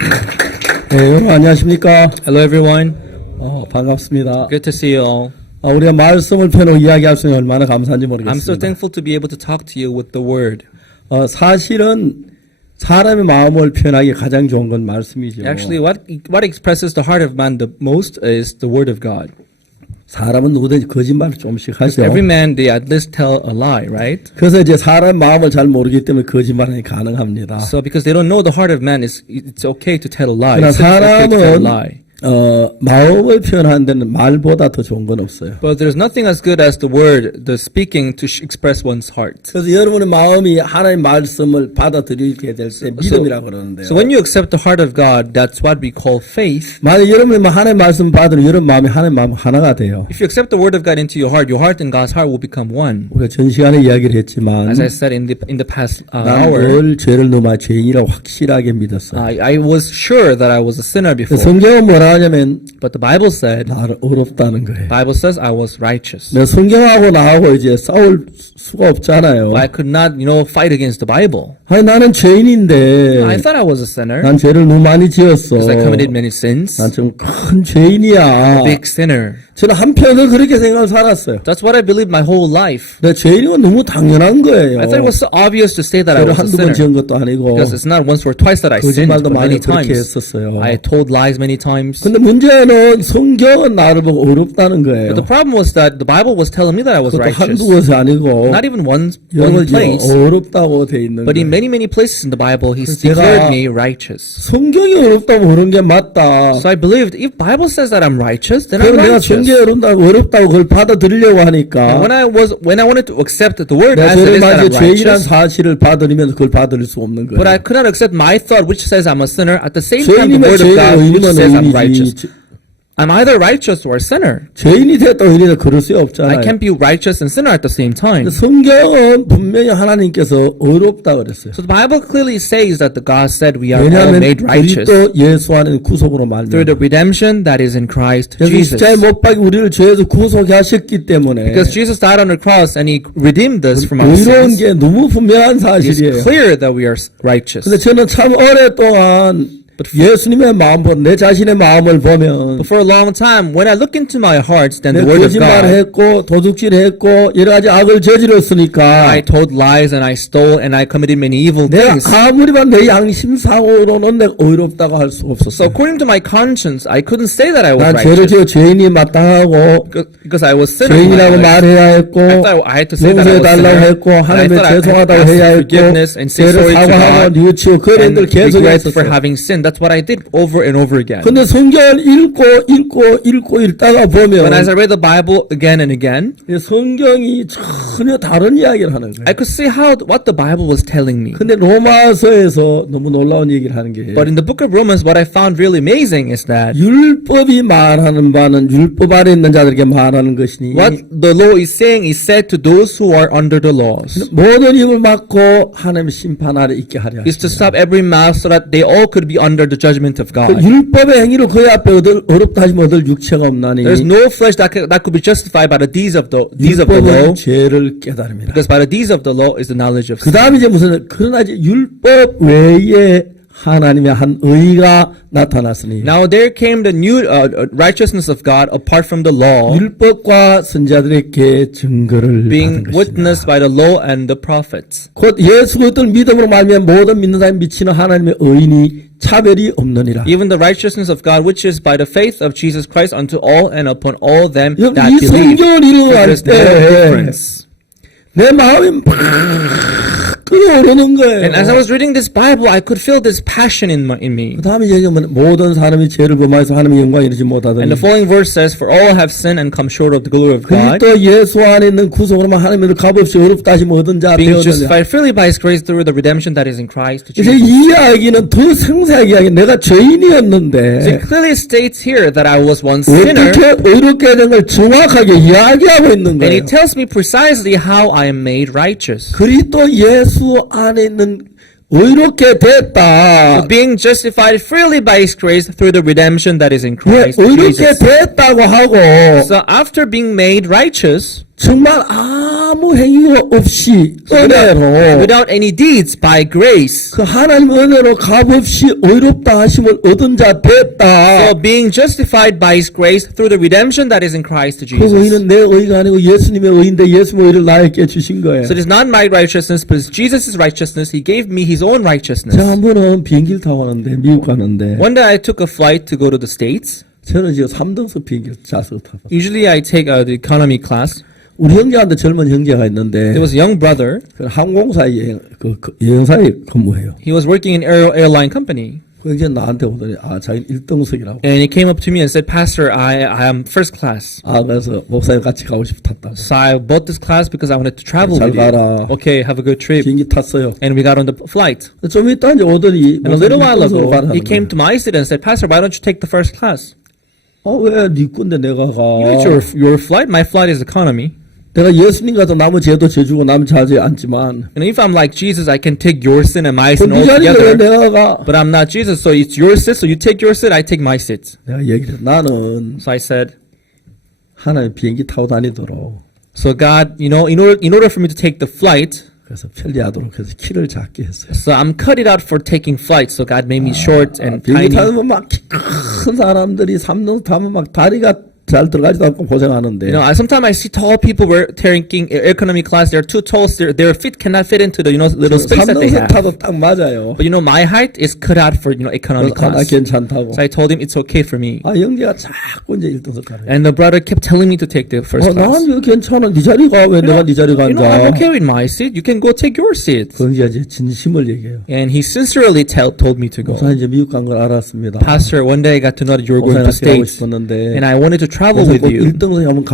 네, 여러분 안녕하십니까? Hello everyone. 반갑습니다. Good to see you all. 우리가 말씀을 펴놓고 이야기할 수 있는 얼마나 감사한지 I'm so 모르겠습니다. thankful to be able to talk to you with the word. 사실은 사람의 마음을 표현하기 가장 좋은 건 말씀이죠. Actually, what expresses the heart of man the most is the word of God. 사람은 누구든지 거짓말을 조금씩 하죠. Every man, they at least tell a lie, right? 그래서 이제 사람 마음을 잘 모르기 때문에 거짓말이 가능합니다. So because they don't know the heart of man, it's okay to tell a lie. 그러나 It's okay to tell a 사람은 lie. 마음을 표현하는 데는 말보다 더 좋은 건 없어요. But there's nothing as good as the word, the speaking to express one's heart. 그래서 여러분의 마음이 하나님의 말씀을 받아들이게 될 때 믿음이라고 그러는데요. So when you accept the heart of God, that's what we call faith. 만약 여러분이 하나님의 말씀을 받으면 여러분 마음이 하나님의 마음 하나가 돼요. If you accept the word of God into your heart and God's heart will become one. 우리가 전 시간에 이야기를 했지만 As I said in the past 난 hour, 늘 죄를 너무 죄인이라고 확실하게 믿었어요. I was sure that I was a sinner before. 성경은 뭐라 하냐면 But the Bible said, 나를 어렵다는 거예요. Bible says I was righteous. 내가 성경하고 나하고 이제 싸울 수가 없잖아요. I could not, fight against the Bible. 아니 나는 죄인인데 I thought I was a sinner 난 죄를 너무 많이 지었어. because I committed many sins. 난 좀 큰 죄인이야. Big sinner. 저는 한편을 그렇게 생각을 살았어요. That's what I believed my whole life. 내 죄인인 건 너무 당연한 거예요. I thought it was so obvious to say that I 죄를 was a 한두 번 sinner. 지은 것도 아니고 Because it's not once or twice that I sinned, 거짓말도 but 많이 many 그렇게 times. 했었어요. I told lies many times. 근데 문제는 성경은 나를 보고 어렵다는 거예요. But the problem was that the Bible was telling me that I was 그것도 righteous. 한두 곳이 아니고 Not even one 여러 place. 어렵다고 돼 있는 But in 거예요. many places in the Bible, He 제가 declared me righteous. 성경이 어렵다고 그런 게 맞다. So I believed if Bible says that I'm righteous, then 그럼 I'm 내가 righteous. 성경이 어렵다고 그걸 받아들이려고 하니까 And when I wanted to accept the word 내가 as it 죄를 is that 맞이 I'm 죄인이라는 righteous, 사실을 받아들이면서 그걸 받아들일 수 없는 but I 거예요. could not accept my thought which says I'm a sinner at the same time the 죄인이면 word of 죄인이 God which 의인이면 says I'm righteous. 의인이지. I'm either righteous or a sinner. 죄인이 됐다 의인이다 그럴 수 I 없잖아요. can't be righteous and sinner at the same time. 성경은 분명히 하나님께서 어렵다 그랬어요. So the Bible clearly says that the God said we are all 왜냐하면 made righteous 그리스도 예수 안에 구속으로 through 말미암아 the redemption that is in Christ 그래서 Jesus. 십자가에 못 박이 우리를 죄에서 구속하셨기 때문에 Because Jesus died on the cross and He redeemed us from our 의로운 sins. 게 너무 분명한 It's 사실이에요. clear that we are righteous. 근데 저는 참 오랫동안 예수님의 마음보다 내 자신의 마음을 보면 But for a long time, when I look into my heart, then 내 the word of God, 거짓말했고 도둑질했고 여러 가지 악을 저질렀으니까 I told lies and I stole and I committed many evil 내가 things. 아무리 봐도 내 양심상으로는 내가 어렵다고 할 수 So 없었어요. according to my conscience, I couldn't say that I was 난 죄를 righteous 지어 죄인이 마땅하고 because I was sinner. in my 죄인이라고 life. 말해야 했고 I thought I had to say that I was 용서해달라고 sinner. 했고 And I 하나님의 thought I had 죄송하다고 to 해야 ask 했고 forgiveness and say 죄를 sorry to 사과하고 God 뉘우치고 그런 and 일들 계속 regret for 했었어요. having sinned. That's what I did over and over again. 근데 성경을 읽고 읽다가 보면 But as I read the Bible again and again, 이 성경이 전혀 다른 이야기를 하는 거예요. I could see what the Bible was telling me. 근데 로마서에서 너무 놀라운 얘기를 하는 게 But in the book of Romans, what I found really amazing is that 율법이 말하는 바는 율법 아래 있는 자들에게 말하는 것이니 what the law is saying is said to those who are under the laws. 모든 입을 막고 하나님의 심판 아래 있게 하려 Is to stop every mouth so that they all could be under the judgment of 그 God. 율법의 행위로 그의 앞에 어렵다 하시면 얻을 육체가 없나니 There's no flesh that could be justified by the deeds of the law, 율법은 죄를 깨달음이라. because by the deeds of the law is the knowledge of 그 sin. 다음에 이제 무슨 그러나 이제 율법 외에 하나님의 한 의가 나타났으니 Now there came the new righteousness of God apart from the law, 율법과 선자들에게 증거를 being 받은 것이다. witnessed by the law and the prophets. 곧 예수 그리스도를 믿음으로 말미암아 모든 믿는 사람이 미치는 하나님의 의인이 차별이 없느니라. Even the righteousness of God, which is by the faith of Jesus Christ unto all and upon all them 여러분, that 이 believe. 성경을 읽어갈 There's no 때 difference. 내 마음이 막 끓어오르는 거예요. And as I was reading this Bible, I could feel this passion in me. 그 다음에 얘기하면 모든 사람이 죄를 범하여서 하나님의 영광에 이르지 못하더니 And the following verse says, "For all have sinned and come short of the glory of God, 그리스도 예수 안에 있는 구속으로만 하나님을 값없이 어렵다 하시면 얻은 자 being 되었느냐. justified freely by His grace through the redemption that is in Christ 이제 Jesus." 이 이야기는 더 상세하게 이야기. 내가 So 죄인이었는데 it clearly states here that I was once sinner, 어떻게 어렵게 된 걸 정확하게 이야기하고 있는 and 거예요. it tells me precisely how I am made righteous. 그리스도 예수 안에 있는 의롭게 됐다. Being justified freely by His grace through the redemption that is in 왜 Christ 의롭게 Jesus. 됐다고 하고 So after being made righteous, 정말 아무 행위가 없이 은혜로 without any deeds, by grace. 그 하나님 은혜로 값없이 의롭다 하심을 얻은 자 됐다. So being justified by His grace through the redemption that is in Christ 그 Jesus. 의는 내 의가 아니고 예수님의 의인데 예수님의 의를 나에게 주신 거예요. So it is not my righteousness, but it's Jesus' righteousness. He gave me His own righteousness. 제가 한 번은 비행기를 타고 가는데 미국 가는데 One day I took a flight to go to the States. 저는 지금 3등석 비행기를 좌석 타고 Usually I take the economy class. 우리 형제한테 젊은 형제가 있는데 There was a young brother. 그 항공사에 여행사에 근무해요. He was working in airline company. 그 형제 나한테 오더니 자기 1등석이라고. And he came up to me and said, Pastor, I am first class. 그래서 목사님 같이 가고 싶었다. So I bought this class because I wanted to travel 잘 with you. 가라. Okay, have a good trip. 비행기 탔어요. And we got on the flight. 좀 이따 이제 오더니 And a little while 목사님 1등석으로 ago, 가라는 he came 거예요. to my seat and said, Pastor, why don't you take the first class? 왜 네 건데 내가 가? It's your flight. My flight is economy. 내가 예수님 같은 남의 죄도 죄주고 남의 자제에 앉지만 And if I'm like Jesus, I can take your sin and my sin 네 all 자리에 왜 together. 내가 가? But I'm not Jesus, so it's your sit. So you take your sit, I take my sit. 내가 얘기를 해. 나는 So I said, 하나님 비행기 타고 다니도록 so God, in order for me to take the flight, 그래서 편리하도록 해서 키를 작게 했어요. so I'm cut it out for taking flight. So God made me short and 비행기 tiny. 타면 막 큰 사람들이 3등 타면 막 다리가 잘 들어가지도 않고 고생하는데 Sometimes I see tall people were taking economy class. They're too tall. So their feet cannot fit into the little space that they 3등석 have. 타도 딱 맞아요. But my height is cut out for economy 그래서 나 class. 괜찮다고. So I told him it's okay for me. 형제가 자꾸 이제 1등석 가래. And the brother kept telling me to take the first class. 난 이거 괜찮아. 네 자리 가. 왜 내가 네 자리 I'm 앉아? okay with my seat. You can go take your seat. 그 형제가 이제 진심을 얘기해요. And he sincerely told me to go. 목사님 이제 미국 간 걸 알았습니다. Pastor, one day I got to know that you were going to 목사님 가고 States. 싶었는데 And I wanted to travel 그래서 with 꼭 you. 1등석에 한번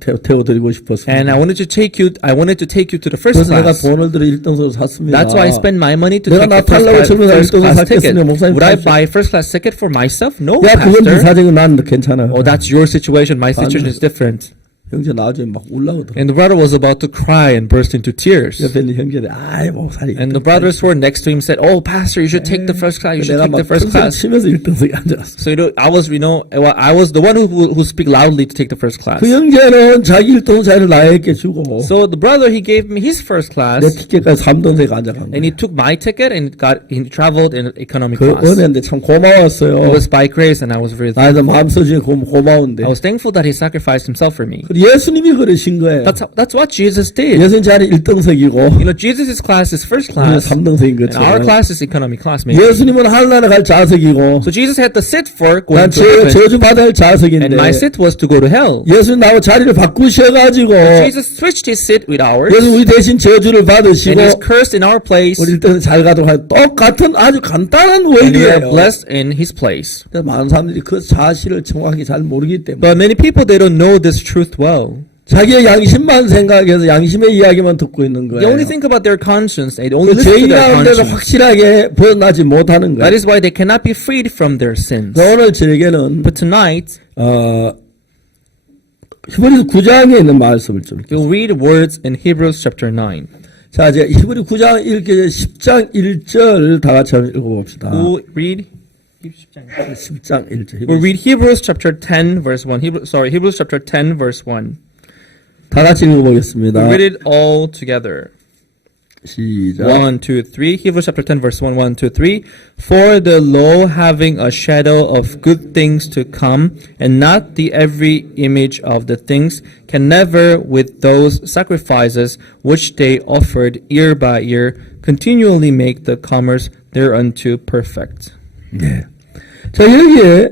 태워드리고 싶었습니다. And I wanted to take you to the first 그래서 내가 class. 돈을 들여 1등석을 샀습니다. That's why I spent my money to 내가 take the 나 타려고 젊은 first 일등석 class ticket. 샀겠으면 목사님 Would I 타십시오. buy first class ticket for myself? No, 야, 그건 네 Pastor. 사정은 난 괜찮아요. Oh, that's your situation. My situation is different. 형제 나중에 막 울라거든. And the brother was about to cry and burst into tears. 옆에 있는 형제들, 목사님. And the brothers who were next to him said, "Oh, Pastor, you should take the first class. You should 내가 take 막 the first 평생 class." 치면서 1등석에 앉았어. So I was the one who speak loudly to take the first class. 그 형제는 자기 1등석을 나에게 주고 So the brother, he gave me his first 내 class, 티켓까지 3등석에 앉아간 and he 거야. took my ticket and he traveled in economy 그 class. 은혜인데 참 It 고마웠어요. was by grace, and I was very 나에서 thankful. 마음 써주니 고마운데. I was thankful that he sacrificed himself for me. 예수님이 그러신 거예요. That's what Jesus did. 예수님 자리 1등석이고 Jesus' class is first 우리는 class, 3등석인 and our 것처럼 class is economy class. Maybe. 예수님은 하늘나라 갈 좌석이고 So Jesus had to sit for 난 going to heaven, 저주 받을 and 좌석인데 my sit was to go to hell. 예수님 나하고 자리를 바꾸셔가지고 Jesus switched his sit with ours, 예수 우리 대신 저주를 받으시고 and he's cursed in our place, 우리 일단 잘 가도록 하는 똑같은 아주 간단한 and we are 원리예요. blessed in his place. 근데 많은 사람들이 그 사실을 정확히 잘 모르기 때문에 But many people, they don't know this truth well. 자기의 양심만 생각해서 양심의 이야기만 듣고 있는 They 거예요. only think about their conscience. They only 그 listen to their 죄인이라는 데서 conscience. 확실하게 벗어나지 못하는 That 거예요. is why they cannot be freed from their sins. 오늘 저에게는 But tonight, 히브리서 9장에 있는 말씀을 좀 we'll read words in Hebrews chapter 9. 자, 이제 히브리 9장 읽기 10장 1절 다 같이 한번 읽어봅시다. We'll read 10장 1절. We'll read Hebrews chapter 10 verse 1. Hebrews chapter 10 verse 1. 다 같이 읽어보겠습니다. We'll read it all together. 시작. 1, 2, 3. Hebrews chapter 10 verse 1, 1, 2, 3. For the law having a shadow of good things to come, and not the every image of the things, can never with those sacrifices which they offered year by year continually make the comers thereunto perfect. 네. 자, 여기에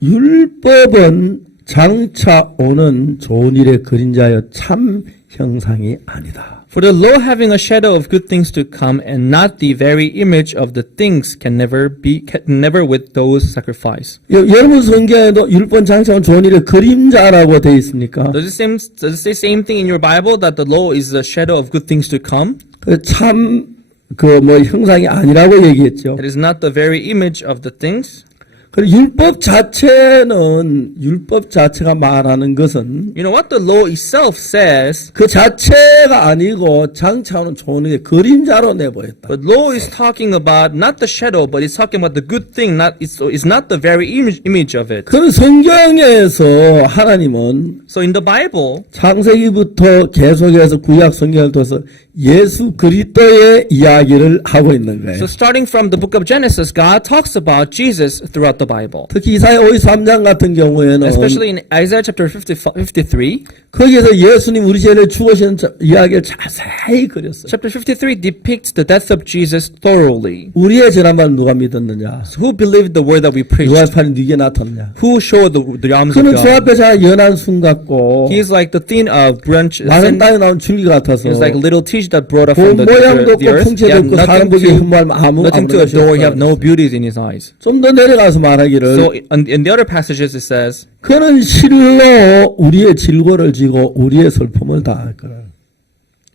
율법은 장차 오는 좋은 일의 그림자여 참 형상이 아니다. For the law having a shadow of good things to come, and not the very image of the things, can never with those sacrifice. 여러분 성경에도 율법 장차 오는 좋은 일의 그림자라고 되어 있습니까? Does it say same thing in your Bible, that the law is a shadow of good things to come? 참 형상이 아니라고 얘기했죠. It is not the very image of the things. 그리고 율법 자체가 말하는 것은 You know what the law itself says, 그 자체가 아니고 장차오는 존의 그림자로 내보였다. but law is talking about not the shadow, but it's talking about the good thing. It's not the very image of it. 그럼 성경에서 하나님은 So in the Bible, 창세기부터 계속해서 구약 성경을 통해서 예수 그리스도의 이야기를 하고 있는 거예요. so starting from the book of Genesis, God talks about Jesus throughout the Bible. 특히 이사야 53장 같은 경우에는 Especially in Isaiah chapter 53, 거기에서 예수님 우리 죄를 죽으신 이야기를 자세히 그렸어요. chapter 53 depicts the death of Jesus thoroughly. 우리의 전한 말 누가 믿었느냐? So who believed the word that we 누가 preached? 팔이 네게 나타났냐? Who showed the arms of 그는 주 God? 앞에 자 연한 순 같고 He is like the thin branch. 마른 땅에 나온 줄기 같아서 He is like a little tissue that brought up 본 from the 모양도 없고 earth. He 형체도 had 없고 사람 보기에 흠모할 nothing to adore. He had no beauties in his eyes. 좀 더 내려가서 말하기를 So in the other passages it says, 그는 실로 우리의 질고를 지고 우리의 슬픔을 다할 거라.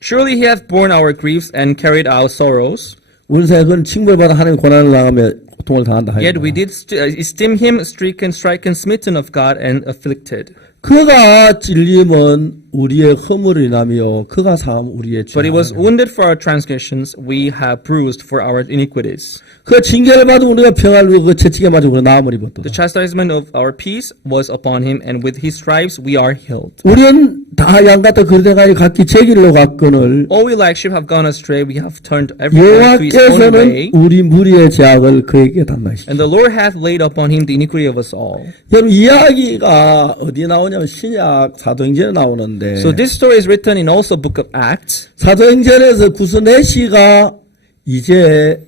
surely he hath borne our griefs and carried our sorrows. 우리 생각에 그는 징벌받아 하나님 고난을 당하며 고통을 당한다 Yet we 하였다. did esteem him stricken, smitten of God, and afflicted. 그가 찔림은 우리의 허물을 인하며 그가 상함 우리의 But he was 죄. wounded for our transgressions, we have bruised for our iniquities. 그 징계를 받은 우리가 평안을 누리고 그 채찍에 맞아 우리가 나음을 입었다. The chastisement of our peace was upon him, and with his stripes we are healed. 우리는 다 양같아 그대가이 각기 제 길로 갔거늘 All we like sheep have gone astray, we have turned everyone to his own way. 여호와께서는 우리 무리의 죄악을 그에게 담당하시죠. And the Lord hath laid upon him the iniquity of us all. 여러분 이야기가 어디 나오냐면 신약 사도행전에 나오는데 So this story is written in also book of Acts. 사도행전에서 구스네시가 이제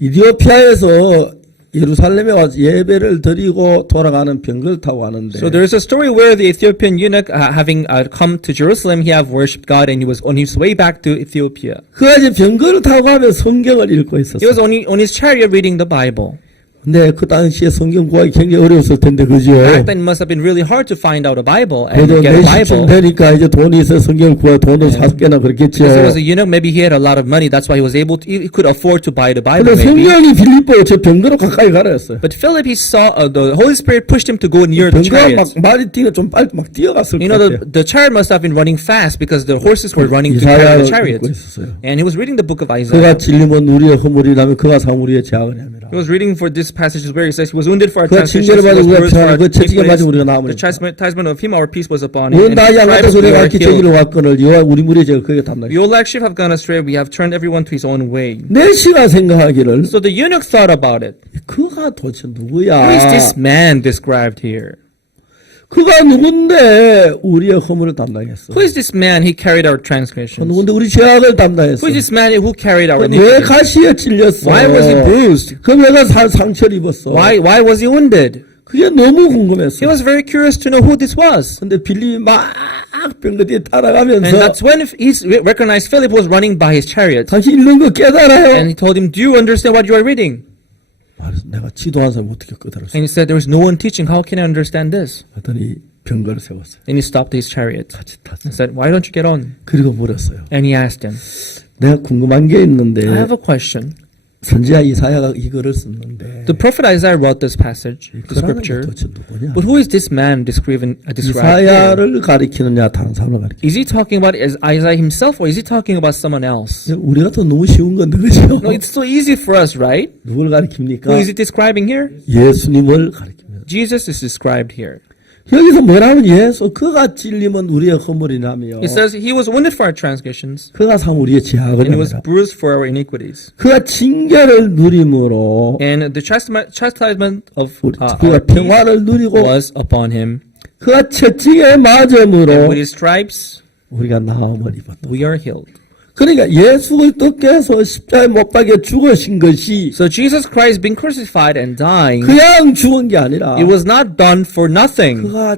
이디오피아에서 예루살렘에 와서 예배를 드리고 돌아가는 병거를 타고 가는데 So there is a story where the Ethiopian eunuch, having come to Jerusalem, he have worshipped God, and he was on his way back to Ethiopia. 그가 이제 병거를 타고 가면 성경을 읽고 He 있었어요. was on his chariot reading the Bible. 근데 그 당시에 성경 구하기 굉장히 어려웠을 텐데 그죠? Back then, it must have been really hard to find out a Bible and 그래도 get a 내시쯤 Bible. 되니까 이제 돈이 있어 성경을 구해 돈을 5개나 그렇겠죠. Because he was a eunuch, maybe he had a lot of money. That's why he was able to. He could afford to buy the Bible. 근데 Maybe. 성경이 빌립보 저 병거로 가까이 가라 했어요. But Philip, he saw the Holy Spirit pushed him to go near the 병거가 막 chariot. 말이 뛰어 좀 빨리 막 뛰어갔을 You 것 know, 같아요. the chariot must have been running fast because the horses were running to carry the 이사야를 chariot. 읽고 있었어요. And he was reading the book of Isaiah. 그가 찔림은 우리의 허물이라면 그가 상 우리의 죄악을 함이라. He was reading for this passage where he says he was wounded for our 그 transgressions, 징계를 he was 받아 우리가 bruised for 평안을 our 그 채찍에 맞아 iniquities. 우리가 나음을 The chastisement of him, our peace was upon him. 우리는 And 다 his 양같아 stripes we 소리가 are 각기 제 healed. 길로 갔거늘 여호와 우리 무리의 죄가 그에게 담당해. We all like sheep have gone astray. We have turned everyone to his own way. 내시가 생각하기를 So the eunuch thought about it. 그가 도대체 Who is 누구야? this man described here? 그가 누군데 우리의 허물을 담당했어? Who is this man? He carried our 그 transgressions. 누군데 우리 죄악을 담당했어? Who is this man who carried our 왜 iniquities? 가시에 찔렸어? Why was he bruised? 그럼 내가 상처를 입었어? Why was he wounded? 그게 너무 궁금했어. He was very curious to know who this was. 근데 빌립이 막 병거 뒤에 And 따라가면서 that's when he recognized Philip was running by his chariot. 당신 읽는 거 깨달아요? And he told him, do you understand what you are reading? 말해서 내가 지도한 사람 어떻게 깨달았어? And he said, there is no one teaching. How can I understand this? 그랬더니 병거를 세웠어요. Then he stopped his chariot 같이 탔어요. and said, why don't you get on? 그리고 물었어요. And he asked him, 내가 궁금한 게 있는데 I have a question. 선지자 이사야가 이거를 썼는데 The prophet Isaiah wrote this passage, the 그라는 게 scripture. 도대체 누구냐? But who is this man described here? 이사야를 가리키느냐 다른 사람을 가리키느냐? Is he talking about Isaiah himself or is he talking about someone else? 우리가 또 너무 쉬운 건데 그죠? No, it's so easy for us, right? 누굴 가리킵니까? Who is it describing here? 예수님을 가리킵니다. Jesus is described here. 여기서 뭐라면 예수 그가 찔림은 우리의 허물이라며 It says he was wounded for our transgressions 그가 상 우리의 죄악을 and he was 함이라. bruised for our iniquities. 그가 징계를 누림으로 And the chastisement of 그가 our peace 평화를 누리고 was upon him. 그가 채찍에 And 맞음으로 with his stripes 우리가 나음을 입었다. we are healed. 그러니까 예수 그리스도께서 십자가에 못 박혀 죽으신 것이 So Jesus Christ being crucified and dying, 그냥 죽은 게 아니라 it was not done for nothing. 그가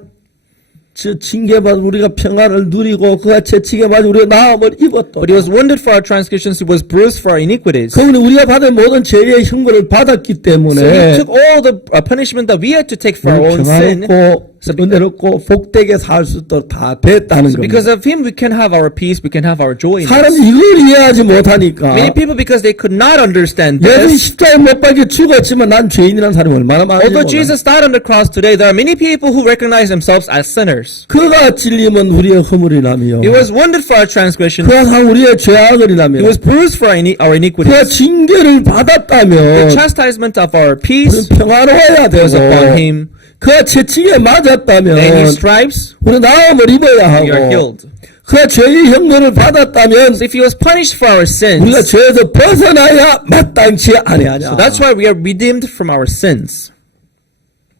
저 징계받아 우리가 평안을 누리고 그가 채찍에 맞아 우리가 나음을 입었다. But he was wounded for our transgressions, he was bruised for our iniquities. 그분이 우리가 받은 모든 죄의 형벌을 받았기 So he 때문에 took all the punishment that we had to take for our 우리 own sin. 평안없고 은혜롭고 복되게 살 수 있도록 다 됐다는 Because 겁니다. of him, we can have our peace, we can have our joy in 사람이 this. 이걸 이해하지 못하니까 Many people, because they could not understand 예수 this, 십자가에 못 박혀 죽었지만 난 죄인이라는 사람이 얼마나 많은지 although 몰라요. Jesus died on the cross today, there are many people who recognize themselves as sinners. 그가 찔림은 우리의 허물이라며 He was wounded for our transgression. 그가 상 우리의 죄악을이라며 He was bruised for our 그가 iniquities. 징계를 The 받았다며 chastisement of our 우리는 peace 평화로워야 was upon 되고 him, 그가 채찍에 and 맞았다면 his stripes 우리는 나음을 입어야 we are 하고 healed. 그가 죄의 형벌을 받았다면 So if he was punished for our 우리가 sins, 죄에서 벗어나야 마땅치 아니하냐. so that's why we are redeemed from our sins.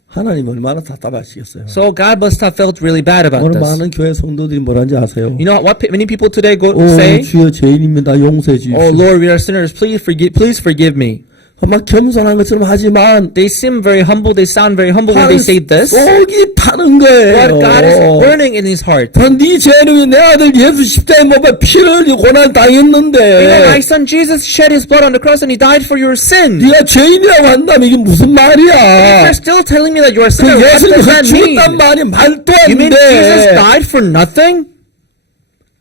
하나님 얼마나 답답하시겠어요. So God must have felt really bad about 오늘 this. 많은 교회 성도들이 뭐라는지 아세요? You know what many people today go 오 say? 주여 죄인입니다. 용서해 주십시오. Oh Lord, we are sinners. Please forgive me. 막 겸손한 것처럼 하지만 They seem very humble. They sound very humble when they say this. 속이 타는 거예요. But God is burning in his heart. 네 죄는 내 아들 예수 십자가에 못 박혀 피를 흘리고 고난 You know, 당했는데 my son Jesus shed his blood on the cross and he died for your sin. 네가 죄인이라고 한다면 이게 무슨 If 말이야? you're still telling me that you are a 그 sinner, what 예수님 does that mean? 죽었단 말이 말도 You 안 mean Jesus 돼. died for nothing?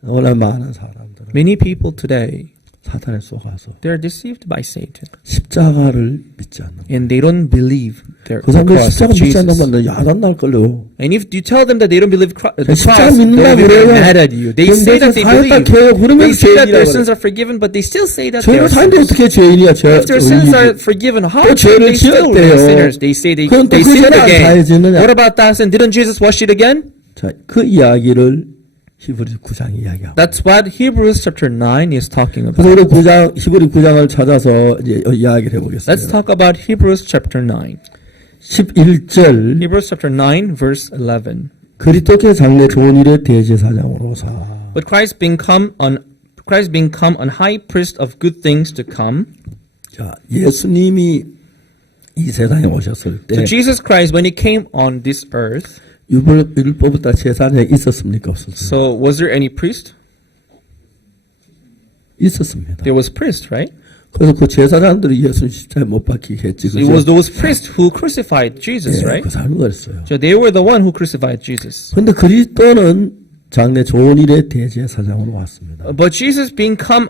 오늘 많은 사람들은 Many people today, 사탄에 속아서 they're deceived by Satan. 십자가를 믿지 않는 거예요. And they don't believe the 그 사람들 cross 십자가 of 믿지 않는 Jesus. 건 야단 날 걸요. And if you tell them that they don't believe the 십자가 cross, 믿는다 they'll be 그래요. mad at you. They say that they 사였다 believe. 해요. They 그러면 say that their 죄인이라고 sins 그래요. are forgiven, but they still say that they 죄를 are 사는데 sinners. 어떻게 죄인이야? If their sins are forgiven, how 또 can 죄를 they still 지었대요. be sinners? They say they 그럼 또 그 sinned 죄를 안 again. 사해지느냐? What about that sin? Didn't Jesus wash it again? 자, 그 이야기를 히브리 9장이 이야기하고. That's what Hebrews chapter 9 is talking about. 그래서 우리 9장 히브리 9장을 찾아서 이제 이야기를 Let's 해보겠습니다. talk about Hebrews chapter 9. 11절 Hebrews chapter 9 verse 11. 그리스도께 장래 좋은 일의 대제사장으로사. But Christ being come on high priest of good things to come. 자, 예수님이 이 세상에 오셨을 때 So Jesus Christ, when he came on this earth, 율법부터 제사장이 있었습니까? 없었습니까? so was there any priest? 있었습니다. There was priest, right? 그래서 그 제사장들이 예수님 십자가에 못 박히게 했지. So it was those priests who crucified Jesus, 예, right? 그 사람이 그랬어요. So they were the one who crucified Jesus. 그런데 그리스도는 장래 좋은 일의 대제사장으로 왔습니다. But Jesus being come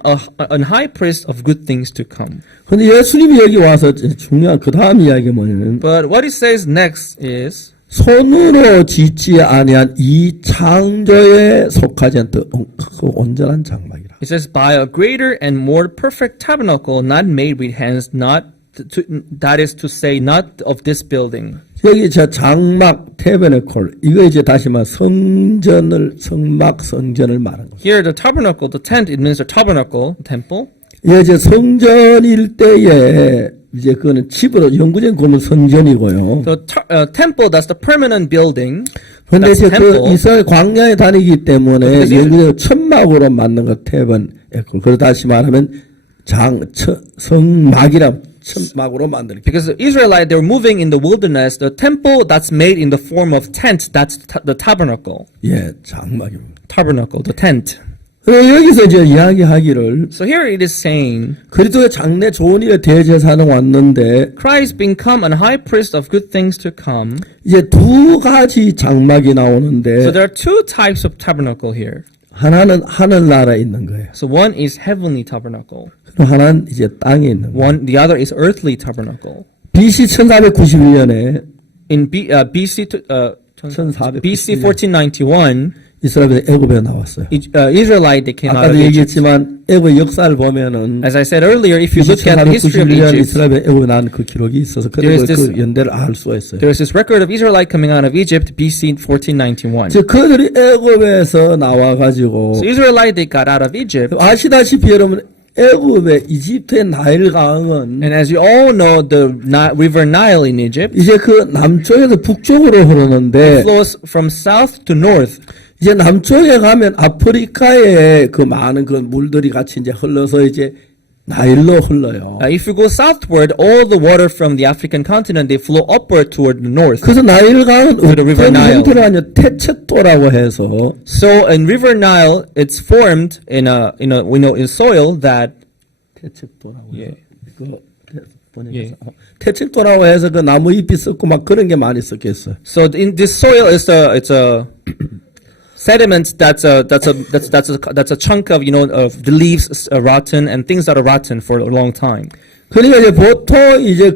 an high priest of good things to come. 그런데 예수님이 여기 와서 중요한 그 다음 이야기가 뭐냐면 But what it says next is, 손으로 짓지 아니한 이 창조에 속하지 않던 크고 온전한 장막이라. it says, by a greater and more perfect tabernacle, not made with hands, that is to say, not of this building. 여기 저 장막 테베네콜 이거 이제 다시 말 성전을 말하는 거죠. Here, the tabernacle, the tent, it means the tabernacle, temple. 예, 이제 성전일 때에 이제 그거는 집으로 영구적인 건물 성전이고요. The temple, that's the permanent building. 그런데 That's 이제 그 temple. 이스라엘 광야에 다니기 때문에 Because 영구적인 천막으로 만든 거 테베네콜. 그리고 다시 말하면 성막이라 천막으로 만드는. Because the Israelite, they were moving in the wilderness. The temple that's made in the form of tent, that's the tabernacle. 예, 장막입니다. Tabernacle, the tent. 그래서 여기서 이제 이야기하기를 So here it is saying, 그리스도의 장래 좋은 일의 대제사는 왔는데 Christ being come an high priest of good things to come. 이제 두 가지 장막이 나오는데 So there are two types of tabernacle here. 하나는 하늘나라에 있는 거예요. So one is heavenly tabernacle. 그리고 하나는 이제 땅에 있는 거예요. The other is earthly tabernacle. BC 1491년에 In BC 1491 1491, 이스라엘이 애굽에 나왔어요. Israelite, they came out 아까도 of Egypt. 얘기했지만 애굽 역사를 보면은 As I said earlier, if you look at the history of 1491년 Egypt, 이스라엘에 애굽에 나온 그 기록이 있어서 There 그래서 is this- 그 연대를 알 수가 있어요. there is this record of Israelite coming out of Egypt, BC 1491. 즉 그들이 애굽에서 나와가지고 So Israelite, they got out of Egypt. 아시다시피 여러분 애굽의 이집트의 나일 강은 And as you all know, the river Nile in Egypt 이제 그 남쪽에서 북쪽으로 흐르는데 flows from south to north. 이제 남쪽에 가면 아프리카에 그 많은 그 물들이 같이 이제 흘러서 이제 나일로 흘러요. If you go southward, all the water from the African continent, they flow upward toward the north. 그래서 나일 강은 the River 어떤 Nile. 형태로 하냐 태초도라고 해서 So in river Nile, it's formed in soil that 태초도라고 예. 그 번역해서. 태칠도라고 해서 그 나무 잎이 썩고 막 그런 게 많이 썩겠어요. So in this soil is it's a sediment that's a chunk of of the leaves rotten and things that are rotten for a long time. 그러니까 이제 보통 이제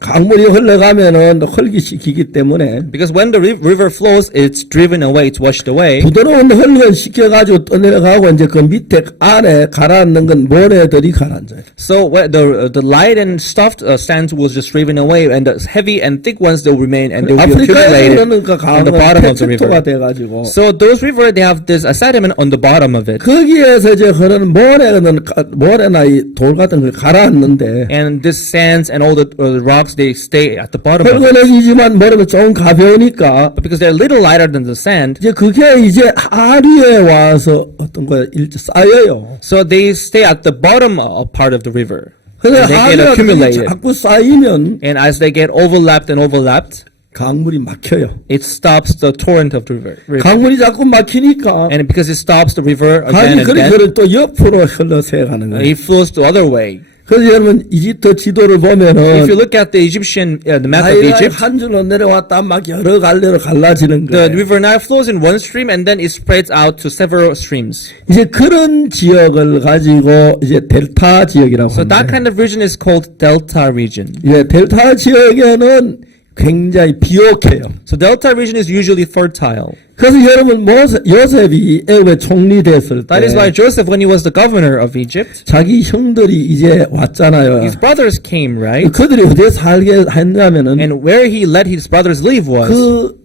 강물이 흘러가면은 흙이 식히기 때문에 Because when the river flows, it's driven away, it's washed away. 부드러운 흙은 씻겨가지고 떠내려가고 이제 그 밑에 안에 가라앉는 건 모래들이 가라앉아요. So where the light and soft sands was just driven away, and the heavy and thick ones they'll remain, and they'll be accumulated 아프리카에서는 그 on 강은 the bottom of the 태초토가 river. 돼가지고 So those rivers they have this sediment on the bottom of it, 거기에서 이제 흐르는 모래나 이 돌 같은 걸 가라앉는데 and this sands and all the rocks they stay at the bottom of it. 흙은이지만 모래가 좀 가벼우니까 But because they're a little lighter than the sand, 이제 그게 이제 하류에 와서 어떤 거에 쌓여요. so they stay at the bottom part of the river. 그래서 And they get 하류가 accumulated. 자꾸 쌓이면 And as they get overlapped and overlapped, 강물이 막혀요. it stops the torrent of the river. 강물이 자꾸 막히니까 And because it stops the river 강이 again and again, 그걸 또 옆으로 흘러서 가는 거예요. it flows the other way. 그래서 여러분 이집트 지도를 If 보면은 you look at the Egyptian, the map of 나일이 Egypt, 한 줄로 내려왔다 막 여러 갈래로 갈라지는 the 거예요. river Nile flows in one stream and then it spreads out to several streams. 이제 그런 지역을 가지고 이제 델타 지역이라고 So that 합니다. kind of region is called Delta region. 예, 델타 지역에는 굉장히 비옥해요. So Delta region is usually fertile. 그래서 여러분 요셉이 애굽에 총리됐을 That is why 때 Joseph, when he was the governor of Egypt, 자기 형들이 이제 왔잖아요. his brothers came, right? 그들이 어디에 살게 했냐면은 And where he let his brothers live was 그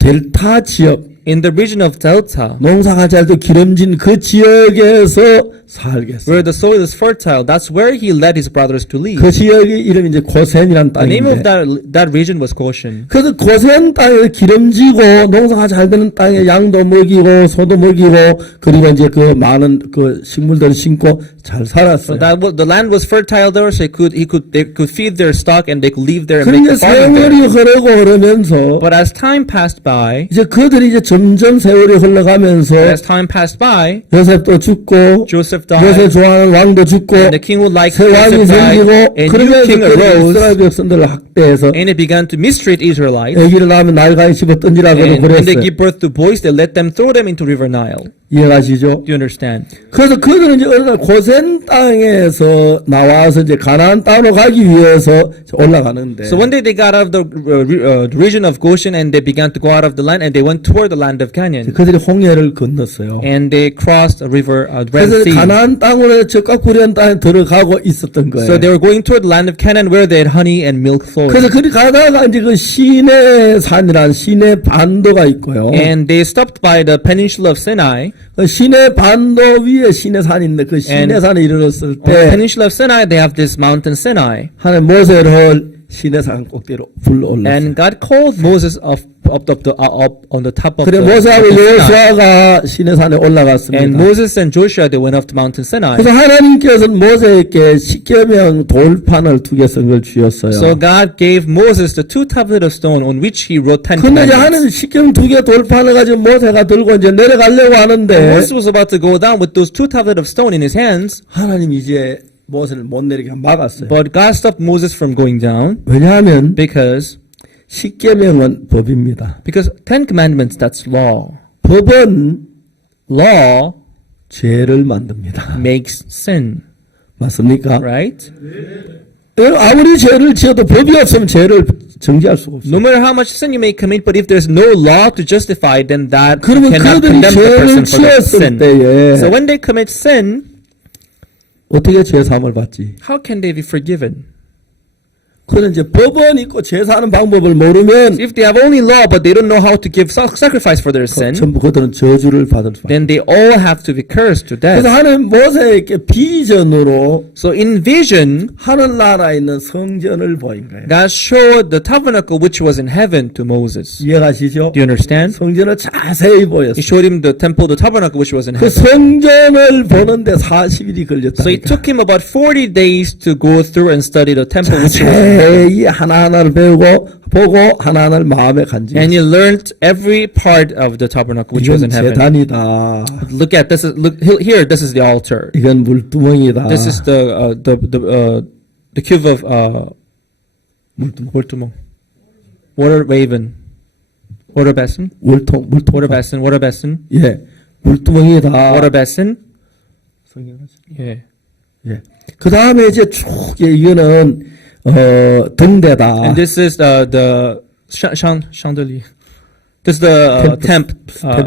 델타 지역 in the region of Delta, 농사가 잘 돼 기름진 그 지역에서 살겠어요. where the soil is fertile. That's where he led his brothers to live. 그 지역의 이름이 이제 고센이란 The name of 땅인데. that region was Goshen. 그래서 고센 땅에 기름지고 농사가 잘 되는 땅에 양도 먹이고 소도 먹이고 그리고 이제 그 많은 그 식물들을 심고 잘 So 살았어요. the land was fertile there, so they could feed their stock and they could live there and 그런데 make the farming there. 세월이 흐르고 흐르면서 But as time passed by, 이제 그들이 이제 점점 세월이 흘러가면서 as time passed by, 요셉도 죽고 Joseph 요셉 died, 좋아하는 왕도 죽고 and the king would like 새 왕이 Joseph died, 생기고 a new 그러면서 king 그들이 arose, 이스라엘 백성들을 학대해서 and it began to mistreat Israelites. 애기를 낳으면 날강에 집어 던지라고 And when they 그랬어요. give birth to boys, they let them throw them into River Nile. 이해가시죠? Do you understand? 그래서 그들은 이제 어느 날 고센 땅에서 나와서 이제 가나안 땅으로 가기 위해서 올라가는데 So one day they got out of the region of Goshen and they began to go out of the land and they went toward the land of Canaan. 그들이 홍해를 건넜어요. And they crossed a river, Red 그래서 Sea. 가나안 땅으로 적각구리한 땅에 들어가고 있었던 거예요. So they were going toward the land of Canaan where they had honey and milk flowing. 그래서 그리 가다가 이제 그 시내 산이란 시내 반도가 있고요. And they stopped by the peninsula of Sinai. 그 시내 반도 위에 시내 산이 있는데 그 시내 산에 이르렀을 On the 때 peninsula of Sinai, they have this mountain Sinai. 하나님 모세를 시내 산 꼭대로 불러 올랐어요. And God called Moses up on the top of 그래 the 모세하고 Sinai. 여호수아가 시내 산에 And 올라갔습니다. Moses and Joshua, they went up to Mountain Sinai. 그래서 하나님께서는 모세에게 10계명 돌판을 2개 쓴 걸 주셨어요. So God gave Moses the 2 tablets of stone on which he wrote 10 근데 이제 commandments. 하나님 10계명 2개 돌판을 가지고 모세가 들고 이제 내려가려고 하는데 Moses was about to go down with those 2 tablets of stone in his hands, 하나님 이제 모세를 못 내리게 막았어요. but God stopped Moses from going down 왜냐하면 because 10계명은 법입니다. 10 commandments, that's law. 법은 Law 죄를 만듭니다. makes sin, 맞습니까? right? 여러분 아무리 죄를 지어도 법이 없으면 죄를 정지할 수가 없어요. No matter how much sin you may commit, but if there's no law to justify, then that 그러면 cannot 그들이 condemn the 죄를 person for that 지었을 sin. 때에 So when they commit sin, 어떻게 죄 사함을 받지? how can they be forgiven? 그는 이제 법은 있고 죄 사는 방법을 모르면 If they have only law, but they don't know how to give sacrifice for their sin, 전부 그들은 저주를 받을 수밖에. then they all have to be cursed to 그래서 death. 하나님 모세에게 비전으로 So in vision, 하늘나라에 있는 성전을 보인 거예요. God showed the tabernacle which was in heaven to Moses. 이해가시죠? Do you understand? 성전을 자세히 He 보였어요. showed him the temple, the tabernacle which was in 그 heaven. 성전을 보는데 40일이 So it 걸렸다니까. took him about 40 days to go through and study the temple which was in 자세히 하나하나를 배우고 보고 하나하나를 마음에 And 간직했어요. he learned every part of the tabernacle which was 이건 in heaven. 재단이다. Look at this. Look here. This is the altar. 이건 물두멍이다. This is the cube of 물두멍. Water raven. Water basin. 물통. Water basin. Water basin. 예, 물두멍이다. Water basin. 예. 예. 그 다음에 이제 쭉 이거는 등대다. And this is the chandelier. This is the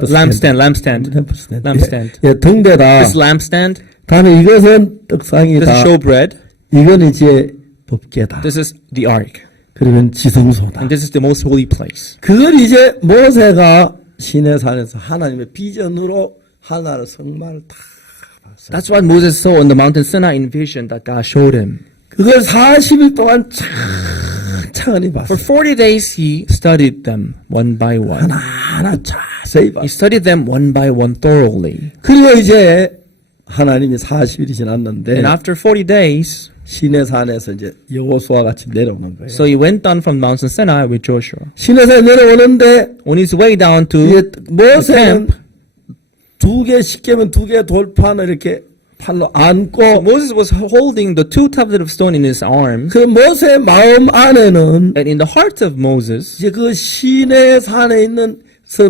lampstand. Lampstand. 예, 등대다. This lampstand. 다음에 이것은 This is 떡상이다. showbread. 이건 이제 법궤다. This is the ark. 그러면 지성소다. And this is the most holy place. 그걸 이제 모세가 시내산에서 하나님의 비전으로 하나를 성막을 다 봤어요. That's what Moses saw on the mountain Sinai in vision that God showed him. 그걸 40일 동안 차근히 For 봤어요. 40 days he studied them one by one. 하나하나 자세히 He 봤어요. studied them one by one thoroughly. 그리고 이제 하나님이 40일이 지났는데 And after 40 days, 시내산에서 이제 여호수아 같이 내려오는 거예요. so he went down from Mount Sinai with Joshua. 시내산에 내려오는데 On his way down to 이게 the 모세는 camp, 두 개 십계면 두 개 돌판을 이렇게 팔로 안고 Moses was holding the 2 tablets of stone in his arms. 그 모세의 마음 안에는 And in the heart of Moses, 이제 그 시내산에 있는